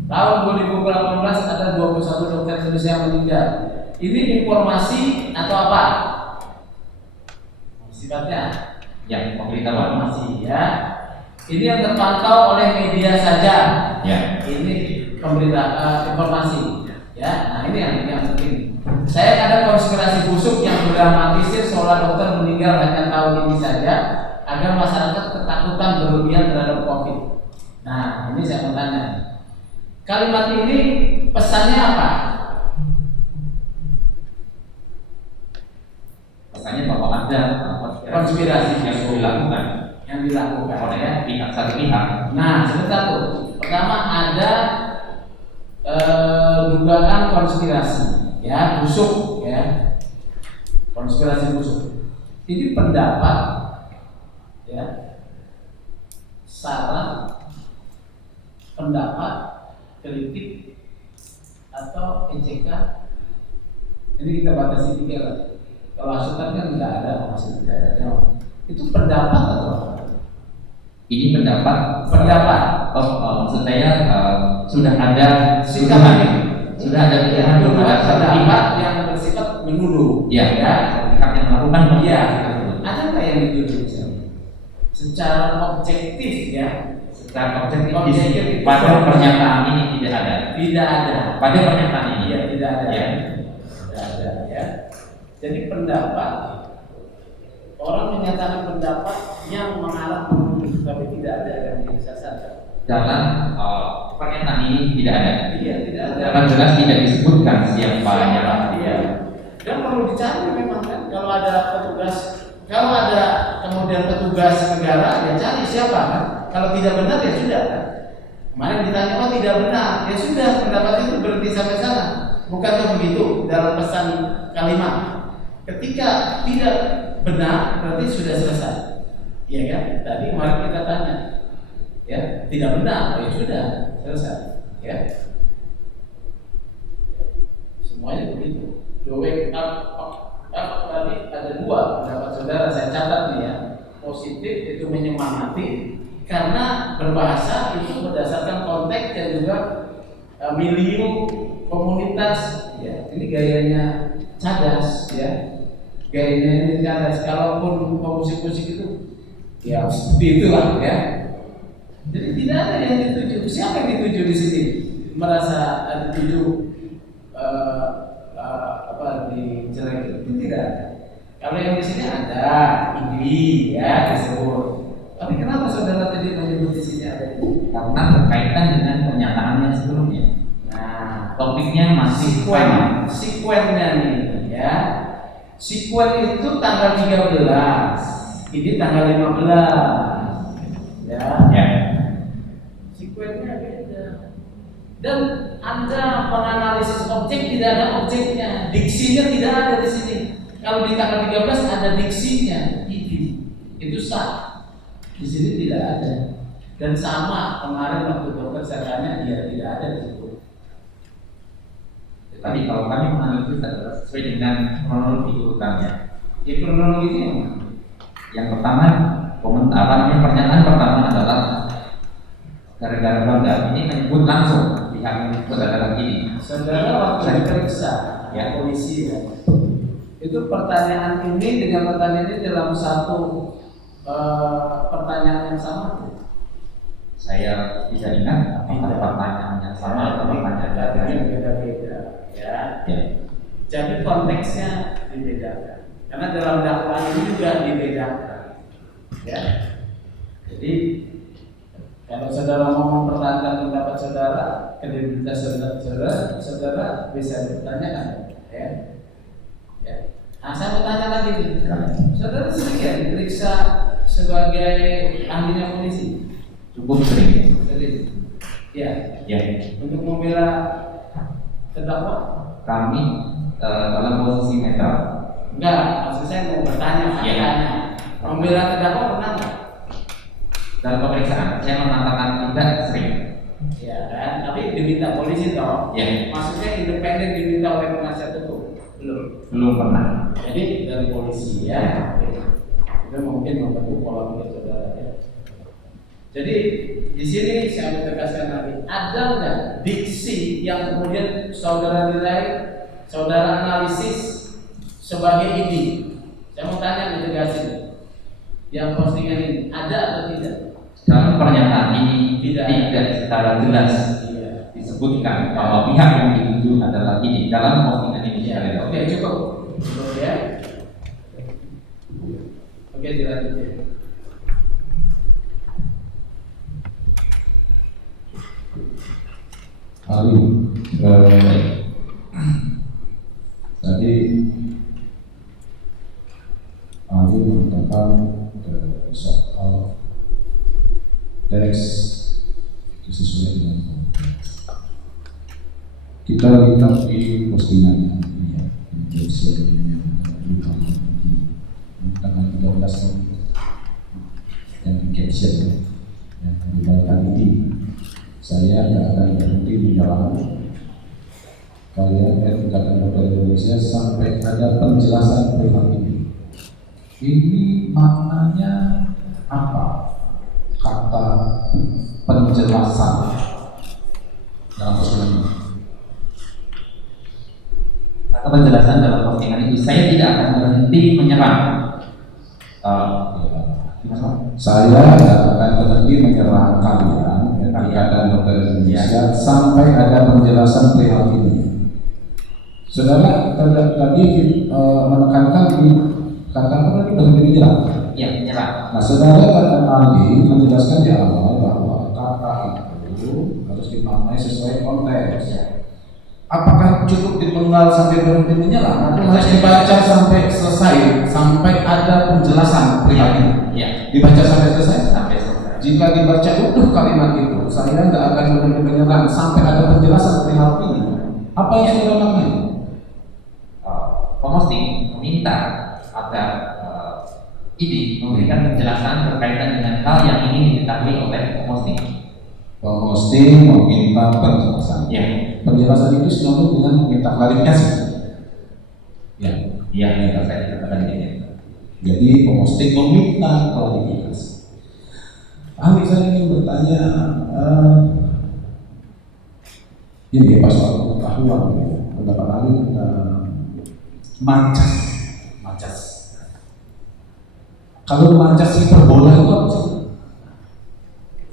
Tahun 2018 ada 21 dokter Indonesia yang meninggal. Ini informasi atau apa? Sifatnya Ya, pemberitahuan. informasi ya. Ini yang terpantau oleh media saja. Ya. Ini informasi. Ya, nah ini yang penting. Saya ada konspirasi busuk yang mendramatisir seolah dokter meninggal hanya tahun ini saja agar masyarakat ketakutan berlebihan terhadap COVID. Nah, ini saya mau tanya. Kalimat ini pesannya apa? Pesannya bahwa ada Konspirasi yang dilakukan oleh pihak satu pihak. Nah, sebentar tuh. Pertama ada dugaan konspirasi, ya, busuk, ya, konspirasi busuk. Ini pendapat, ya, saran, pendapat, kritik, atau ejekan. Ini kita batasi 3 lah. Kalau asuhan kan nggak ada maksudnya. Itu pendapat atau apa? Ini pendapat. Maksud saya sudah ada Sikap sudah ada pilihan kepada satu pihak pendapat yang bersifat menuduh. ya, pihak yang melakukan Iya. Ada nggak yang dituduh? Secara objektif ya. secara objektif pada pernyataan ini tidak ada. Tidak ada. Pada pernyataan ini Iya, tidak ada. Ya. Tidak ada ya. Jadi pendapat orang menyatakan pendapat yang mengarah menuduh, tapi tidak ada yang disasarkan. Dalam pernyataan ini tidak ada. Iya, tidak ada. Dalam jelas tidak disebutkan siapa yang Iya. perlu dicari memang kan. Kalau ada kemudian petugas negara, ya cari siapa kan. Kalau tidak benar ya sudah kan. Kemarin ditanya, oh tidak benar, ya sudah, pendapat itu berhenti sampai sana. Bukankah begitu dalam pesan kalimat? Ketika tidak benar berarti sudah selesai. Iya kan? Tadi kemarin kita tanya, ya tidak benar, ya sudah selesai. Ya, semuanya begitu. Wake up tadi ada dua pendapat saudara, saya catat nih ya. Positif itu menyemangati karena berbahasa itu berdasarkan konteks dan juga milieu komunitas. Ya, ini gayanya Cadas ya. Gayanya ini Cadas. Kalaupun pemusik-musik itu ya seperti itulah ya. Jadi tidak ada yang dituju. Siapa yang dituju di sini? Merasa dituju dijelek itu tidak ada. Kalau yang di sini ada ini ya disebut. Tapi kenapa saudara tadi menyebut di sini ada ini? Karena berkaitan dengan pernyataan yang sebelumnya. Nah, Topiknya masih sama. Sekuennya nih ya. Sekuen itu tanggal 13. Ini tanggal 15. Ya. Sekuennya beda. Dan Anda menganalisis objek tidak ada objeknya, diksinya tidak ada di sini. Kalau di tanggal 13 ada diksinya, itu sah. Di sini tidak ada. Dan sama kemarin waktu dokter saya tanya, dia tidak ada di situ. Tadi kalau kami menganalisis adalah sesuai dengan kronologi urutannya. Ya kronologi yang mana? Yang pertama pernyataan pertama adalah gara-gara bangga ini menyebut langsung pihak yang disebut adalah ini. Saudara waktu diperiksa ya polisi ya, itu pertanyaan ini dengan pertanyaan ini dalam satu pertanyaan yang sama. Saya tidak ingat apakah pertanyaan yang sama atau pertanyaan yang beda-beda ya. Jadi konteksnya dibedakan karena dalam dakwaan ini juga dibedakan ya. Jadi kalau saudara mau mempertahankan pendapat saudara, kredibilitas saudara bisa dipertanyakan ya. Nah, saya mau tanya lagi nih, saudara sering ya diperiksa sebagai ahlinya polisi? Cukup sering. Ya. Ya. Untuk membela terdakwa? Kami dalam posisi netral. Enggak, maksud saya mau bertanya. Membela terdakwa pernah nggak? Dalam pemeriksaan, saya mengatakan tidak sering. Ya kan, tapi diminta polisi toh. Ya. Maksudnya independen diminta oleh penasihat hukum? Belum pernah. Jadi dari polisi ya. Itu mungkin membentuk pola pikir saudara ya. Jadi di sini saya mau tegaskan lagi, ada nggak diksi yang kemudian saudara nilai, saudara analisis sebagai ini? Saya mau tanya ditegasin, yang postingan ini ada atau tidak? Dalam pernyataan ini tidak secara jelas disebutkan bahwa pihak yang dituju adalah ini dalam postingan ini. Ya, oke cukup ya. Oke dilanjut. Ali, tadi Ali mengatakan soal teks itu sesuai dengan konteks. Kita lihat di postingannya ya, di tanggal 13 yang di caption yang diberikan ini. Saya tidak akan berhenti menyerang kalian Ikatan Dokter Indonesia sampai ada penjelasan perihal ini. Ini maknanya apa? Kata penjelasan dalam postingan ini. Kata penjelasan dalam postingan itu, saya tidak akan berhenti menyerang. Saya tidak akan berhenti menyerang kalian Ikatan Dokter Indonesia sampai ada penjelasan perihal ini. Saudara tadi menekankan di kata apa tadi berhenti menyerang? Ya, menyerang. Nah, saudara kata Ali menjelaskan di awal bahwa kata itu harus dimaknai sesuai konteks. apakah cukup dipenggal sampai berhenti menyerang atau harus dibaca sampai selesai, sampai ada penjelasan perihal ini? Ya, Dibaca sampai selesai? sampai selesai. Jika dibaca utuh kalimat itu, saya tidak akan berhenti menyerang sampai ada penjelasan perihal ini. Apa yang saudara maknai? Pemosting meminta agar ID memberikan penjelasan berkaitan dengan hal yang ingin diketahui oleh pemosting. Pemosting meminta penjelasan. Ya, Penjelasan itu sebenarnya dengan meminta klarifikasi. Ya, ya, saya katakan ini. jadi pemosting meminta klarifikasi. Ahli, saya ingin bertanya, ini pas soal pengetahuan, pendapat ahli macas. Kalau macas hiperbola itu apa sih?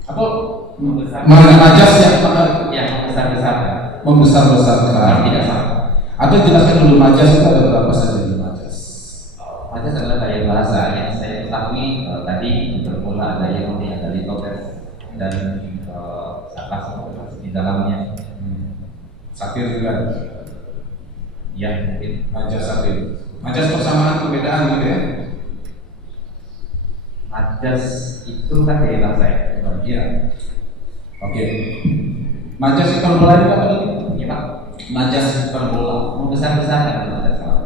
Atau mana macas yang membesar-besarkan? Tidak sama. Atau jelaskan dulu macas itu ada berapa saja di macas? Macas adalah gaya bahasa yang saya ketahui tadi hiperbola, ada yang ada litopes dan sarkas di dalamnya. Satir juga. Ya, mungkin Macas satir. Macas persamaan perbedaan gitu ya? Macas itu kan gaya bahasa ya. Iya. Oke. Macas hiperbola itu apa tadi? Iya Pak. Macas hiperbola. Membesar-besarkan kalau tidak salah.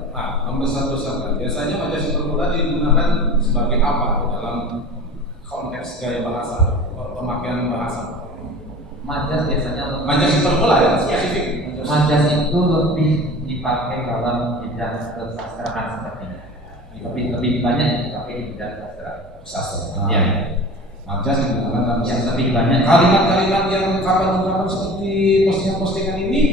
Membesar-besarkan. Biasanya macas hiperbola digunakan sebagai apa dalam konteks gaya bahasa, pemakaian bahasa? Macas biasanya Macas hiperbola ya, spesifik. Macas itu lebih dipakai dalam bidang kesastraan sepertinya. Lebih banyak dipakai di bidang sastra. Nah, Ya. Macas digunakan dalam Yang lebih banyak kalimat-kalimat yang ungkapan-ungkapan seperti postingan-postingan ini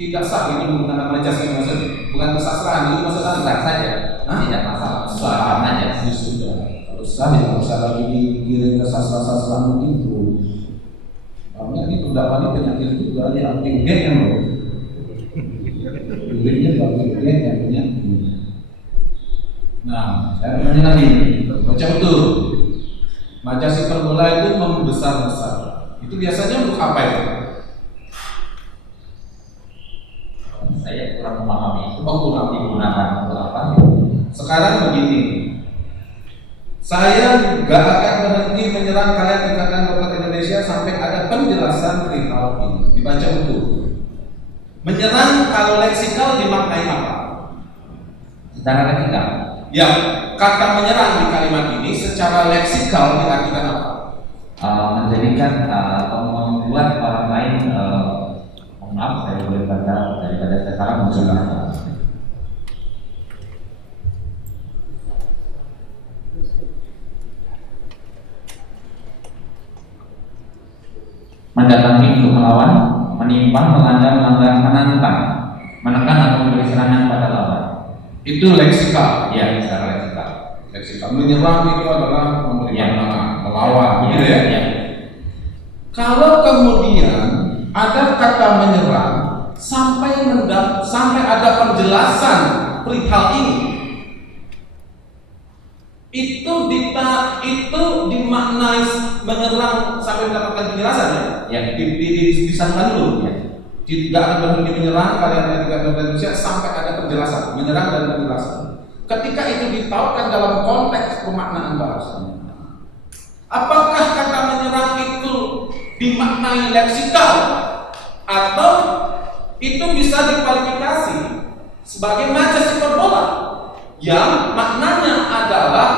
tidak sah ini menggunakan macas ini maksudnya, bukan kesastraan ini maksudnya sah saja. Hah? Tidak masalah. Sah Macas. ya sudah. Kalau sah ya nggak usah lagi dikirim ke sastra-sastraan itu. Soalnya ini pendapatnya penyakit itu juga ada anting geng yang loh. Muridnya bagi geng yang penyakit. Nah, saya tanya lagi, baca betul. Macas hiperbola itu membesar-besar. Itu biasanya untuk apa itu? Saya kurang memahami itu. Kurang digunakan untuk apa? Sekarang begini, saya gak akan berhenti menyerang kalian Ikatan Dokter Indonesia sampai ada penjelasan perihal ini. Dibaca betul. Menyerang kalau leksikal dimaknai apa? Secara leksikal. Ya, kata menyerang di kalimat ini secara leksikal diartikan apa? Menjadikan atau membuat orang lain maaf saya boleh baca daripada saya salah menggunakan mendatangi untuk melawan, menimpa, melanda, melanggar, menantang, menekan atau memberi serangan pada lawan. Itu leksikal. Ya, secara leksikal. Leksikal. Menyerang itu adalah memberi Ya. pandangan, melawan, gitu ya. Ya. Kalau kemudian ada kata menyerang sampai ada penjelasan perihal ini, itu dimaknai menyerang sampai mendapatkan penjelasan ya. Ya. Disambungkan dulu. Ya. Tidak akan berhenti menyerang kalian Ikatan Dokter Indonesia sampai ada penjelasan, menyerang dan penjelasan. Ketika itu ditautkan dalam konteks pemaknaan bahasanya, apakah kata menyerang itu dimaknai leksikal atau itu bisa dikualifikasi sebagai macas hiperbola yang maknanya adalah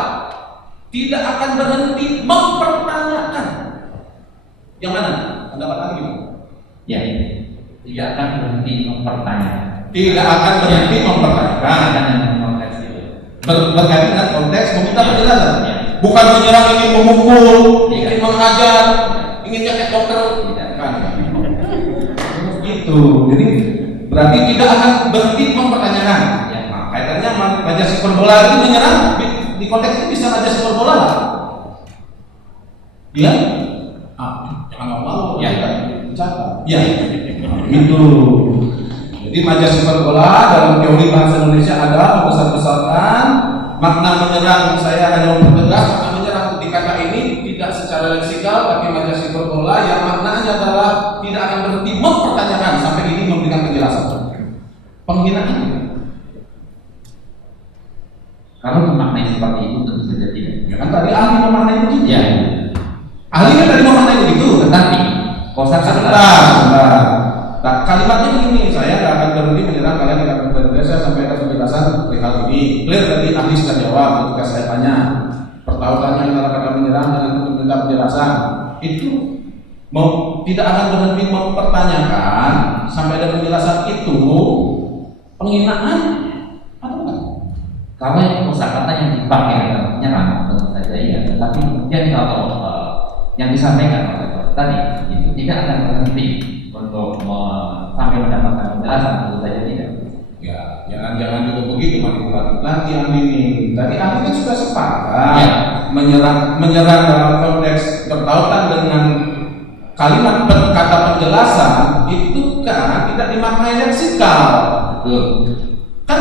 tidak akan berhenti mempertanyakan? Yang mana? Pendapat Anda gimana? Ya, tidak akan berhenti mempertanyakan. Tidak akan berhenti mempertanyakan. Berkaitan dengan konteks meminta penjelasan. Ya. Bukan menyerang ingin memukul, Tidak. ingin menghajar, ingin nyakit dokter. Tidak. Kan? Itu. Jadi berarti tidak akan berhenti mempertanyakan. Ya. Nah, kaitannya macas hiperbola itu menyerang di konteks itu bisa macas hiperbola lah. Ya? Jangan mau. Ya. Catat. Ya. Itu. Jadi macas hiperbola dalam teori bahasa Indonesia ada membesar-besarkan, makna menyerang saya hanya mempertegas, makna menyerang di kata ini tidak secara leksikal tapi macas hiperbola yang maknanya adalah tidak akan berhenti mempertanyakan sampai ini memberikan penjelasan. penghinaan. Kalau memaknai seperti itu tentu saja tidak. Ya kan tadi ahli memaknai begitu. Ya. Ahli kan tadi memaknai begitu. Tetapi kosakata Sebentar. Nah, kalimatnya begini, saya nggak akan berhenti menyerang kalian yang akan berhenti. Saya sampaikan penjelasan perihal ini. Clear tadi ahli sudah jawab ketika saya tanya pertautannya antara kata menyerang dengan meminta penjelasan. Itu tidak akan berhenti mempertanyakan sampai ada penjelasan itu penghinaan atau enggak? Kalau yang kosakata yang dipakai dalam menyerang tentu saja iya. Tetapi kemudian kalau yang disampaikan oleh tadi itu tidak akan berhenti untuk sampai mendapatkan penjelasan tentu saja tidak. Ya, jangan juga begitu manipulatif lagi ahli ini. Tadi ahli kan sudah sepakat Ya. menyerang dalam konteks bertautan dengan kalimat kata penjelasan itu kan tidak dimaknai leksikal. Betul. Kan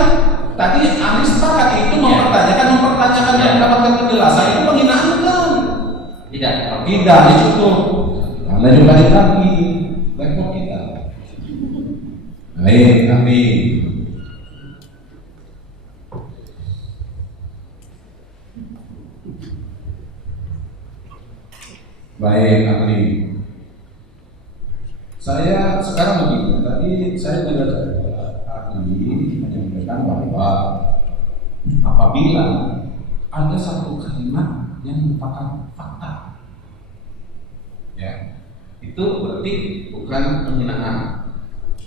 tadi ahli sepakat itu mempertanyakan Ya. mendapatkan penjelasan itu penghinaan kan? Tidak. Tidak, itu tuh. Anda juga lagi repot kita. Baik, ahli. Baik, ahli. Saya sekarang begini. Tadi saya juga ahli menyampaikan bahwa apabila ada satu kalimat yang merupakan fakta, ya, itu berarti bukan penghinaan,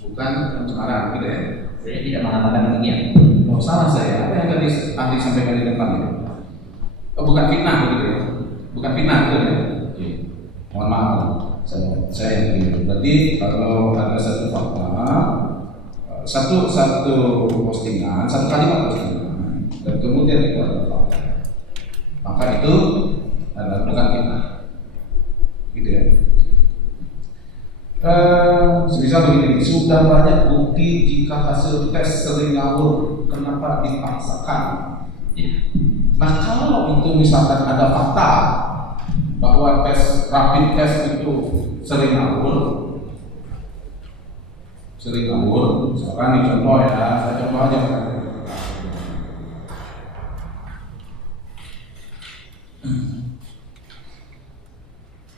bukan pencemaran, gitu ya. Saya tidak mengatakan demikian. Oh, salah saya. Apa yang tadi ahli sampaikan di depan itu? Oh, bukan fitnah, begitu ya? Bukan fitnah, betul ya? Oke. Mohon maaf, saya yang keliru. Berarti kalau ada satu fakta, satu postingan, satu kalimat postingan, dan kemudian itu ada fakta, maka itu adalah bukan fitnah, gitu ya. Semisal begini, sudah banyak bukti jika hasil tes sering ngawur, kenapa dipaksakan? Nah, kalau itu misalkan ada fakta bahwa rapid test itu sering ngawur, misalkan nih contoh ya, saya contoh aja.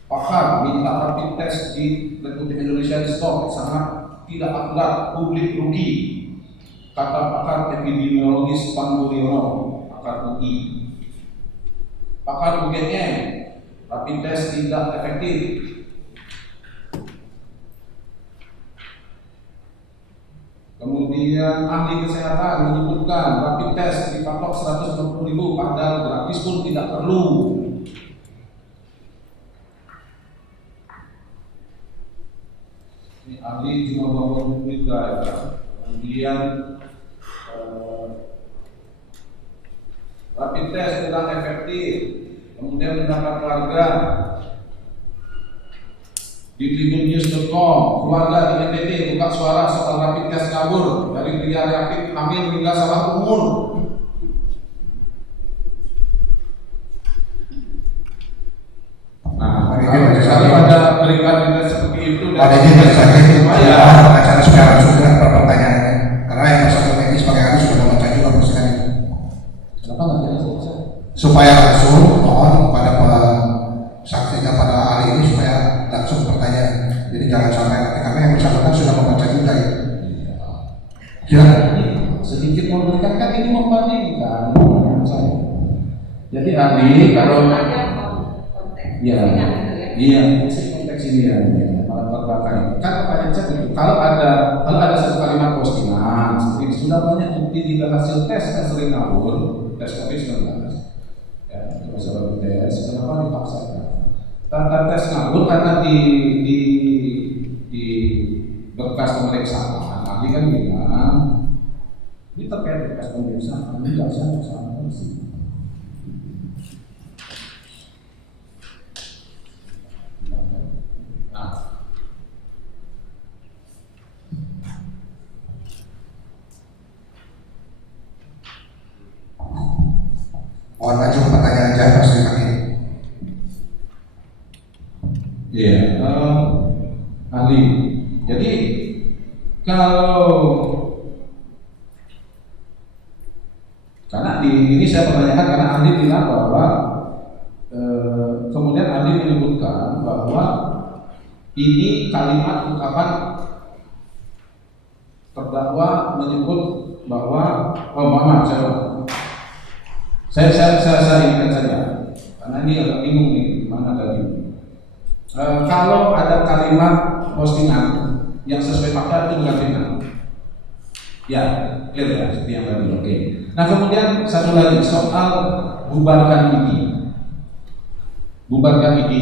Pakar minta rapid test di Republik Indonesia di stop, sangat tidak akurat, publik rugi, kata pakar epidemiologis Panduryono, pakar UI. Pakar UGM, rapid test tidak efektif. Kemudian ahli kesehatan menyebutkan rapid test dipatok 150.000 padahal gratis pun tidak perlu. Ini ahli cuma bawa juga ya. Kemudian rapid test kurang efektif. Kemudian mendapat warga di tribunnews.com, keluarga di NTT buka suara soal rapid test kabur dari pria rapid hamil hingga salah umur. Nah, kalau ada berita-berita seperti itu, ada juga saya acara secara sudah pertanyaannya karena yang masalah teknis pakai harus sudah membaca juga persidangan itu. Kenapa nggak jelas? Supaya langsung mohon pada saksinya pada ahli ini supaya langsung pertanyaan. Jadi jangan sampai nanti karena yang bersangkutan sudah membaca juga ya. Silakan. Sedikit memberikan kan ini membandingkan dengan saya. Jadi ahli kalau iya, konteks ini ya, malah terbakar. Kan pertanyaan saya itu, kalau ada satu kalimat postingan, seperti sudah banyak bukti jika hasil tes yang sering ngawur, tes COVID-19, ya, masalah tes, kenapa dipaksakan? Tata tes ngawur karena di berkas pemeriksaan, ahli kan bilang, ini terkait berkas pemeriksaan, enggak saya sama sih. Mohon maju pertanyaan aja Mas Rifki. Iya, ahli. Jadi kalau Karena ini saya pertanyakan karena ahli bilang bahwa kemudian ahli menyebutkan bahwa ini kalimat ungkapan terdakwa menyebut bahwa saya ingat saja karena ini agak bingung nih gimana tadi. Kalau ada kalimat postingan yang sesuai fakta itu bukan fitnah. Ya, clear ya, seperti yang tadi. Oke. Nah kemudian satu lagi soal bubarkan ID. Bubarkan ID.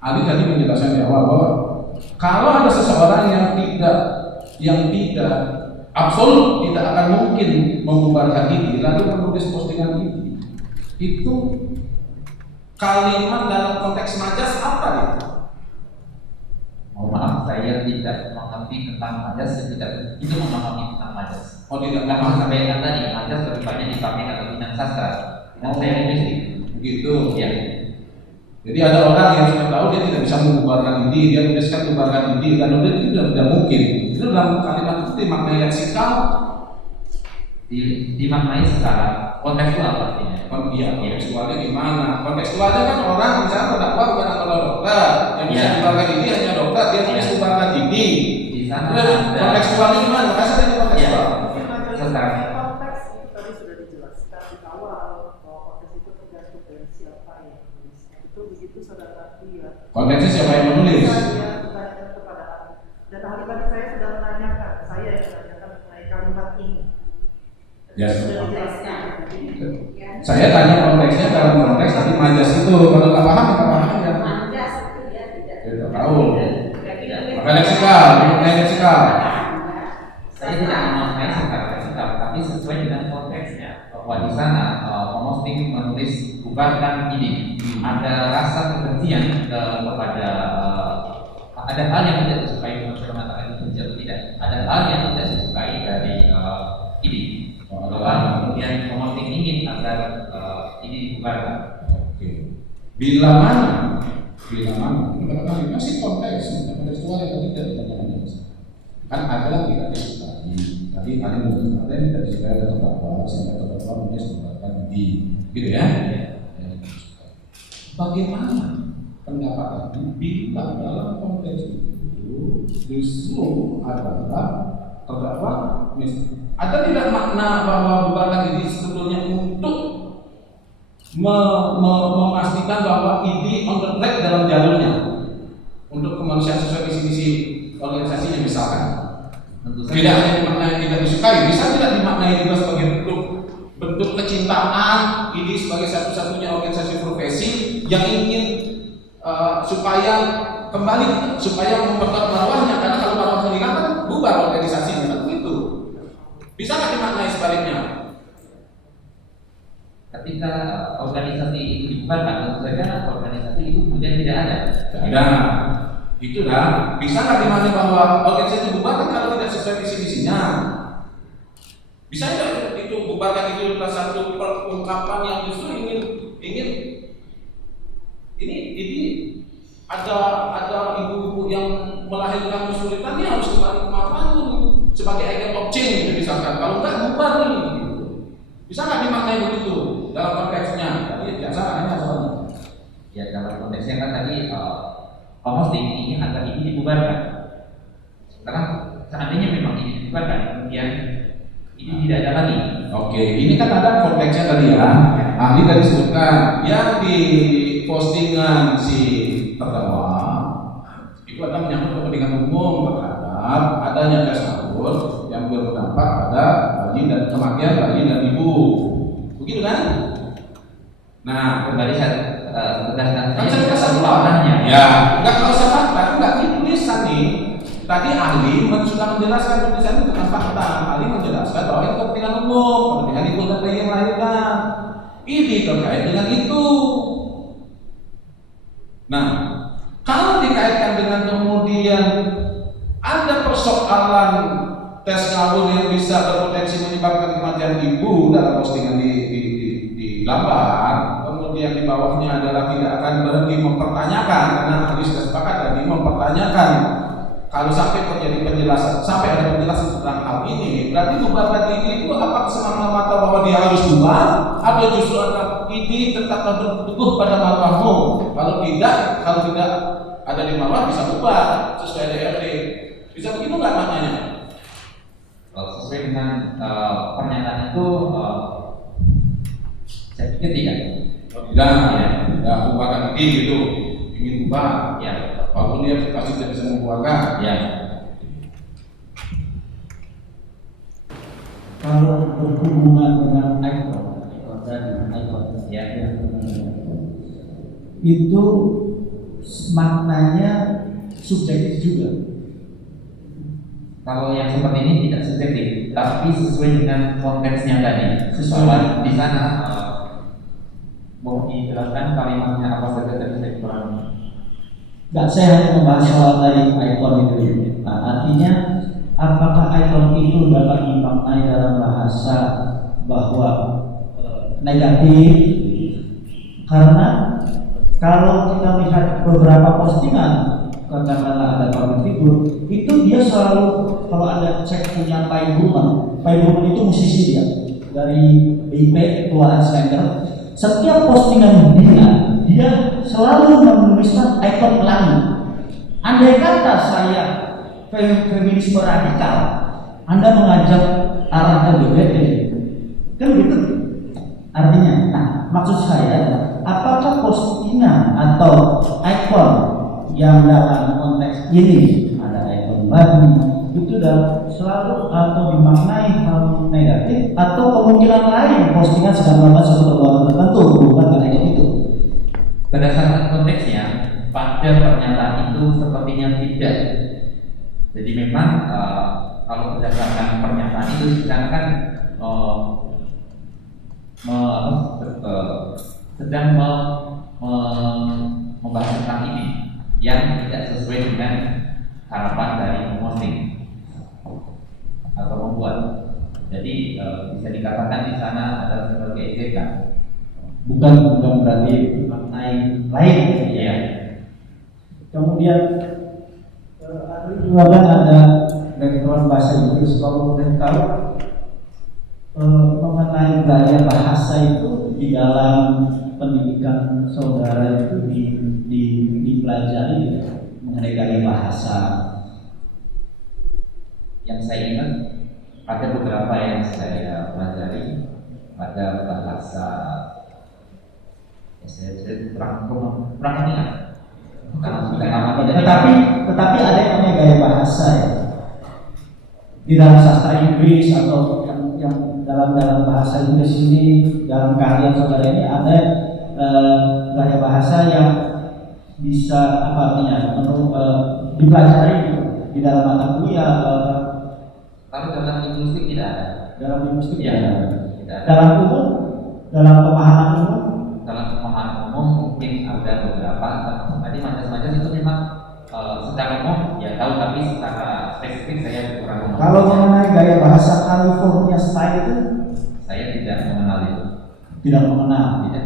Ali tadi menjelaskan di awal bahwa kalau ada seseorang yang tidak absolut tidak akan mungkin membubarkan ID lalu menulis postingan ini, itu kalimat dalam konteks majas apa itu? Mohon maaf, saya tidak mengerti tentang majas, saya tidak itu memahami tentang majas. Oh tidak, Karena saya sampaikan tadi, majas lebih banyak dipakai atau bidang sastra. Dan saya linguistik. Begitu. Ya. Jadi ada orang yang sudah tahu dia tidak bisa membubarkan ID, dia menuliskan membubarkan ID, dan itu tidak mungkin. Itu dalam kalimat itu dimaknai leksikal, dimaknai secara kontekstual pastinya. Iya, kontekstualnya gimana? Kontekstualnya kan orang misalnya terdakwa bukan atau dokter, yang bisa membubarkan ID hanya dokter, dia tulis membubarkan ID. Di sana kontekstualnya gimana? Makanya saya kontekstual. Secara konteks itu tadi sudah dijelaskan di awal bahwa konteks itu tergantung dari siapa yang menulisnya. Itu begitu saudara lihat. Konteksnya siapa yang menulis? Saya bertanya kepada ahli. Dan ahli tadi saya sudah menanyakan, saya yang menanyakan mengenai kalimat ini. Ya. Sudah dijelaskan. Saya tanya konteksnya dalam konteks tadi majas itu. Kalau nggak paham ya. Mandas itu dia tidak. Tidak tahu. Maka leksikal, leksikal. saya tidak memaknai secara leksikal, tapi sesuai dengan konteksnya bahwa di sana pemosting menulis bubarkan ini ada rasa kebencian kepada ada hal yang tidak disukai dengan mengatakan itu atau tidak, ada hal yang tidak disukai dari ini bahwa kemudian pemosting ingin agar ini dibubarkan. Oke. Bila mana? Ini masih konteks, kontekstual yang tadi tidak ditanyakan. Kan ada yang tidak disukai. Tadi ada yang tidak disukai ada terdakwa, sehingga terdakwa menulis membubarkan ID, gitu ya? Bagaimana pendapat tadi bila dalam konteks itu justru adalah terdakwa ada tidak makna bahwa bubarkan ID sebetulnya untuk memastikan bahwa ID on the track dalam jalurnya untuk kemanusiaan sesuai visi-misi organisasinya misalkan. Tidak hanya dimaknai tidak disukai, bisa tidak dimaknai juga sebagai bentuk kecintaan ini sebagai satu-satunya organisasi profesi yang ingin supaya memperkuat marwahnya, karena kalau marwahnya hilang kan bubar organisasinya, kan begitu. Bisa nggak dimaknai sebaliknya? Ketika organisasi itu dibubarkan, tentu saja organisasi itu kemudian tidak ada. Itu dah. Bisa nggak dimaknai bahwa organisasi itu bubarkan kalau tidak sesuai visi-misinya? Bisa tidak itu bubarkan itu adalah satu ungkapan yang justru ingin ini ada ibu-ibu yang melahirkan kesulitan ini harus kembali ke Marwani sebagai agent of change gitu misalkan. Kalau enggak bubar nih gitu. Bisa nggak dimaknai begitu dalam konteksnya? Tadi biasa hanya soalnya. Ya dalam konteksnya kan tadi pemosting ini agar ini dibubarkan. Sekarang seandainya memang ini dibubarkan, kemudian ini tidak ada lagi. Oke, ini kan ada konteksnya tadi ya. Ahli tadi sebutkan yang di postingan si terdakwa itu adalah menyangkut kepentingan umum terhadap adanya tes sahur yang berdampak pada bayi dan kematian bayi dan ibu. Begitu kan? Nah, Kembali saya tegaskan kan saya kasih lawannya. ya, nggak usah fakta, nggak ini tulisan nih. Tadi ahli sudah menjelaskan tulisan itu dengan fakta. Ahli menjelaskan bahwa itu kepentingan umum, kepentingan ibu dan bayi yang melahirkan. Ini terkait dengan itu. Nah, kalau dikaitkan dengan kemudian ada persoalan tes ngawur yang bisa berpotensi menyebabkan kematian ibu dalam postingan di lambar, kemudian di bawahnya adalah tidak akan berhenti mempertanyakan, karena ahli sudah sepakat tadi mempertanyakan kalau sampai terjadi penjelasan, sampai ada penjelasan tentang hal ini, berarti bubarkan ini itu apakah semata-mata bahwa dia harus bubar, atau justru akan ini tetaplah berteguh pada marwahmu? Kalau tidak ada di marwah bisa bubar sesuai DRT. Bisa begitu nggak maknanya? Sesuai dengan pernyataan itu, saya pikir tidak. Tidak, ya bubarkan ini gitu, ingin bubar, Ya, walaupun dia pasti tidak bisa membubarkan. ya. Kalau berhubungan dengan icon dan Ya. itu maknanya subjektif juga. Kalau yang seperti ini tidak subjektif, tapi sesuai dengan konteksnya tadi. Soal di sana mau dijelaskan kalimatnya apa saja tadi saya kurang. Nggak, saya hanya membahas soal tadi icon itu. Nah, artinya apakah icon itu dapat dimaknai dalam bahasa bahwa negatif? Karena kalau kita lihat beberapa postingan, katakanlah ada public figure, itu dia selalu kalau ada cek punya Paibuman itu musisi dia dari BIP keluaran Slender. Setiap postingan dia selalu menuliskan ikon pelangi. Andai kata saya feminisme radikal, Anda mengajak arah LGBT, kan begitu? Artinya, nah, maksud saya, apakah postingan atau ikon yang dalam konteks ini ada ikon babi itu selalu atau dimaknai hal negatif, atau kemungkinan lain postingan sedang melakukan suatu perbuatan tertentu bukan dengan ikon itu? Berdasarkan konteksnya, pada pernyataan itu sepertinya tidak. Jadi memang kalau berdasarkan pernyataan itu sedang kan sedang membahas tentang ini yang tidak sesuai dengan harapan dari memposting atau membuat. Jadi bisa dikatakan di sana adalah sebagai ejekan. Bukan berarti dimaknai lain. Iya. Kemudian juga kan ada background bahasa Inggris, kalau boleh tahu mengenai gaya bahasa itu di dalam pendidikan saudara itu dipelajari mengenai gaya bahasa. Yang saya ingat ada beberapa yang saya pelajari, ada bahasa saya kurang ingat. Tetapi ada yang namanya gaya bahasa ya. Di dalam sastra Inggris atau yang dalam bahasa Inggris ini, dalam karya saudara ini ada gaya bahasa yang bisa apa artinya dipelajari di dalam mata kuliah. Kalau dalam linguistik tidak ada. Dalam linguistik Ya, tidak ada. tidak ada. Dalam umum, dalam pemahaman umum. Dalam pemahaman umum mungkin ada beberapa. Tadi macam-macam itu memang secara umum ya tahu, tapi secara spesifik saya kurang mengenal. Kalau mengenai gaya bahasa California style itu, Saya tidak mengenal itu. tidak mengenal. Tidak.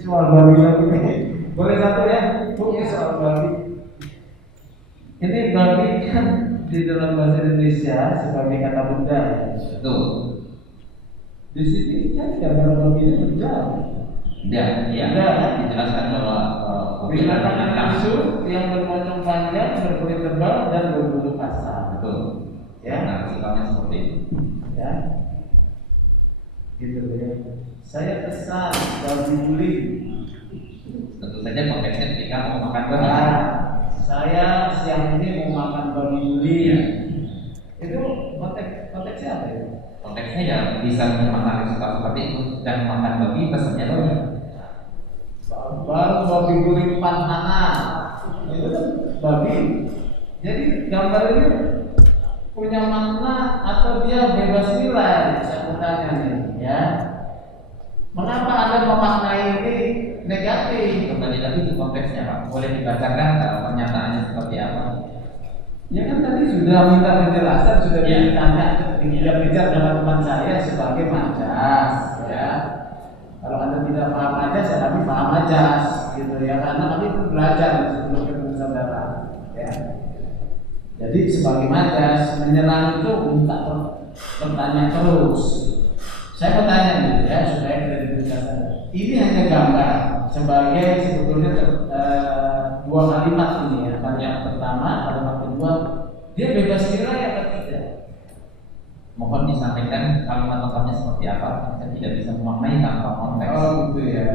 Soal babi lagi nih. Boleh satu ya? Soal babi. Ini babi kan di dalam bahasa Indonesia sebagai kata benda. Betul. Di sini kan gambar babinya berjalan. Ya, dijelaskan bahwa Binatang langsung yang bermocong panjang, berkulit tebal dan berbulu kasar. betul. Ya. Nah, sifatnya seperti itu. Ya. Gitu ya. Saya pesan babi guling. Tentu saja konteksnya ketika mau makan babi. Nah, saya siang ini mau makan babi guling. Iya. Itu konteksnya apa ya? Konteksnya ya bisa memaknai situasi seperti itu, dan makan babi pesannya babi. Baru babi guling pantana itu kan babi. Jadi gambar ini punya makna atau dia bebas nilai? Saya bertanya nih, ya. Mengapa Anda memaknai ini negatif? Kembali lagi ke konteksnya, Pak. Boleh dibacakan pernyataannya seperti apa? Ya kan tadi sudah minta penjelasan, sudah Ya. ditanya, dikejar-kejar dengan teman saya sebagai majas, ya. Kalau Anda tidak paham ajas, ya kami paham ajas, gitu ya. Karena kami belajar sebelum ketemu saudara, ya. Jadi sebagai majas menyerang itu minta bertanya terus. Saya bertanya nih, ya, supaya kredibilitas Anda. Ini hanya gambar sebagai sebetulnya dua kalimat ini ya. Kalimat pertama, kalimat kedua, dia bebas nilai atau tidak? Mohon disampaikan kalimat lengkapnya seperti apa. Saya tidak bisa memaknai tanpa konteks. Oh gitu ya.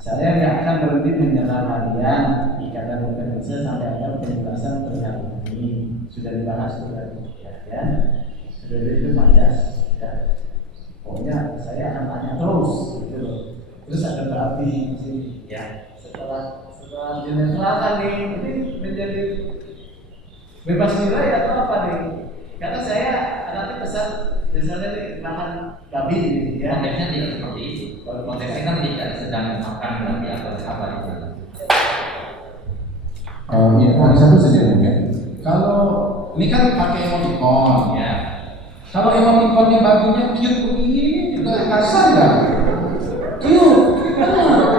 Saya nggak akan berhenti menyerang kalian Ikatan Dokter Indonesia sampai ada penjelasan perihal ini. Sudah dibahas sudah, ya. Sudah itu majas. Ya. Pokoknya saya akan tanya terus, gitu loh. Terus ada berarti di sini, ya. Setelah jenis selatan nih, ini menjadi bebas nilai atau apa nih? Karena saya nanti pesan misalnya nih makan babi gitu ya. Konteksnya tidak seperti itu. Konteksnya kan tidak sedang makan babi atau apa itu. Iya, ada satu saja mungkin. Kalau ini kan pakai emoticon, Ya. kalau emoticonnya babinya cute begini juga kasar nggak? Cute,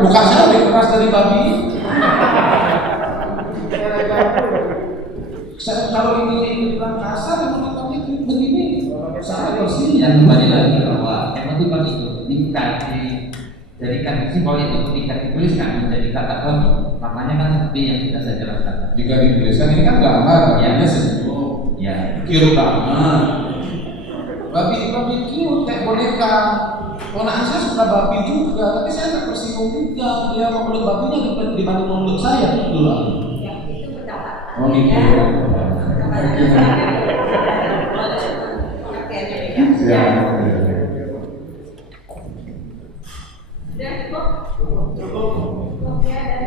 bukan saya lebih keras dari babi. Kalau ini bilang kasar, emoticonnya cute begini, saya bersih. Yang kembali lagi bahwa emoticon itu dijadikan simbol itu ketika dituliskan menjadi kata babi, maknanya kan seperti yang sudah saya jelaskan. Jika dituliskan ini kan gambar, babinya senyum, Ya. cute banget. Babi cute kayak boneka. Ponakan saya suka babi juga, tapi saya nggak tersinggung juga. Dia mau meluk babinya dibanding meluk saya dulu. Ya, itu pendapat. Oh gitu. Ya.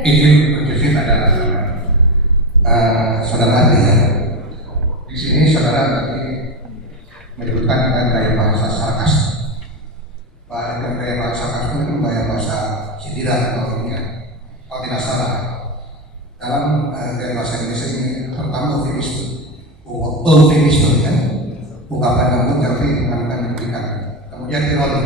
Izin adalah saudara tadi ya. Di sini saudara tadi menyebutkan dengan gaya bahasa sarkas. Dan gaya bahasa sarkas itu gaya bahasa sindiran atau ini ya. Kalau tidak salah dalam gaya bahasa Indonesia ini pertama eufemisme kan, ungkapan lembut tapi mengandung pendidikan. Kemudian ironi.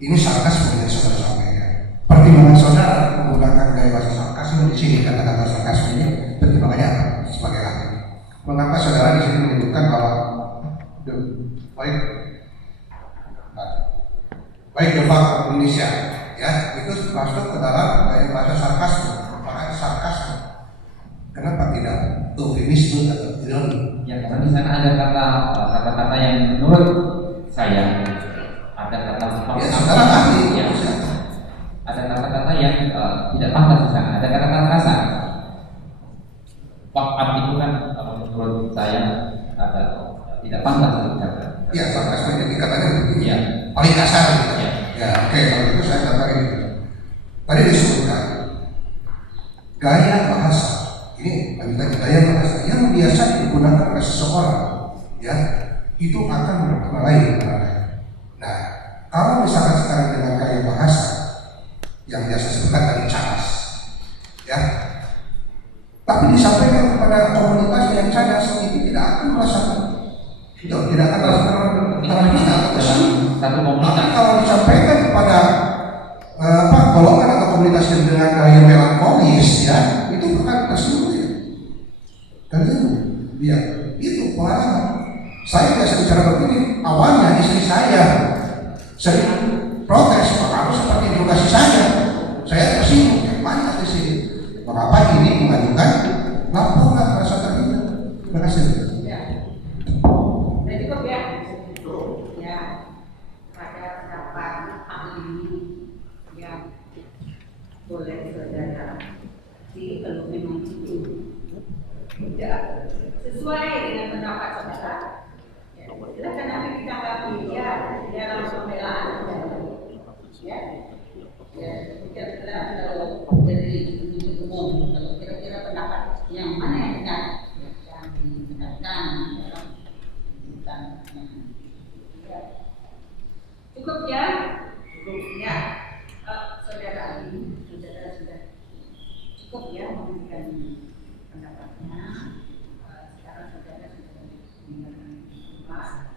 Ini sarkas mengenai saudara sampaikan. Pertimbangan saudara menggunakan gaya bahasa sarkas di sini kata-kata sarkas ini pertimbangannya apa? Sebagai ahli. Mengapa saudara di sini menyebutkan bahwa baik the fact Indonesia ya itu masuk ke dalam gaya bahasa sarkas, merupakan sarkas. Kenapa tidak eufemisme atau ironi? Ya, karena di sana ada kata-kata yang menurut saya ada kata Ya, saudara ahli. ya, ada kata-kata yang tidak pantas di sana. Ada kata-kata kasar. Fuck up itu kan menurut saya ada tidak pantas diucapkan. Ya, sarkas menjadi katanya begini. Ya. Paling kasar gitu. Ya. Ya, oke, kalau itu saya katakan gitu. Tadi disebutkan gaya bahasa. Ini lagi gaya bahasa yang biasa digunakan oleh seseorang, ya, itu akan berpengaruh. Nah, kalau misalkan sekarang dengan gaya bahasa yang biasa sebutkan tadi cadas, ya, tapi disampaikan kepada komunitas yang cadas itu tidak akan merasakan, itu tidak akan merasakan kita Dalam satu komunitas. tapi kalau disampaikan kepada golongan atau komunitas yang dengan gaya melankolis, ya, itu akan tersinggung ya. Dia itu pengalaman. Saya biasa bicara begini, awalnya istri saya sering protes, mengapa seperti edukasi saya tersinggung, mana di sini, mengapa ini mengajukan laporan merasa terhina. Terima kasih. Ya. Udah cukup ya? Ya. Pada pendapat ahli yang boleh saudara sih kalau memang itu tidak sesuai dengan pendapat saudara, ya, silakan nanti kita tanggapi ya dalam pembelaan ya. Ya, kira-kira kalau dari umum, kalau kira-kira pendapat yang mana yang benar, yang dibenarkan dalam bukan ya. Cukup ya? Cukup ya. Saudara ini, saudara sudah cukup ya memberikan pendapatnya. Sekarang saudara sudah mendengarkan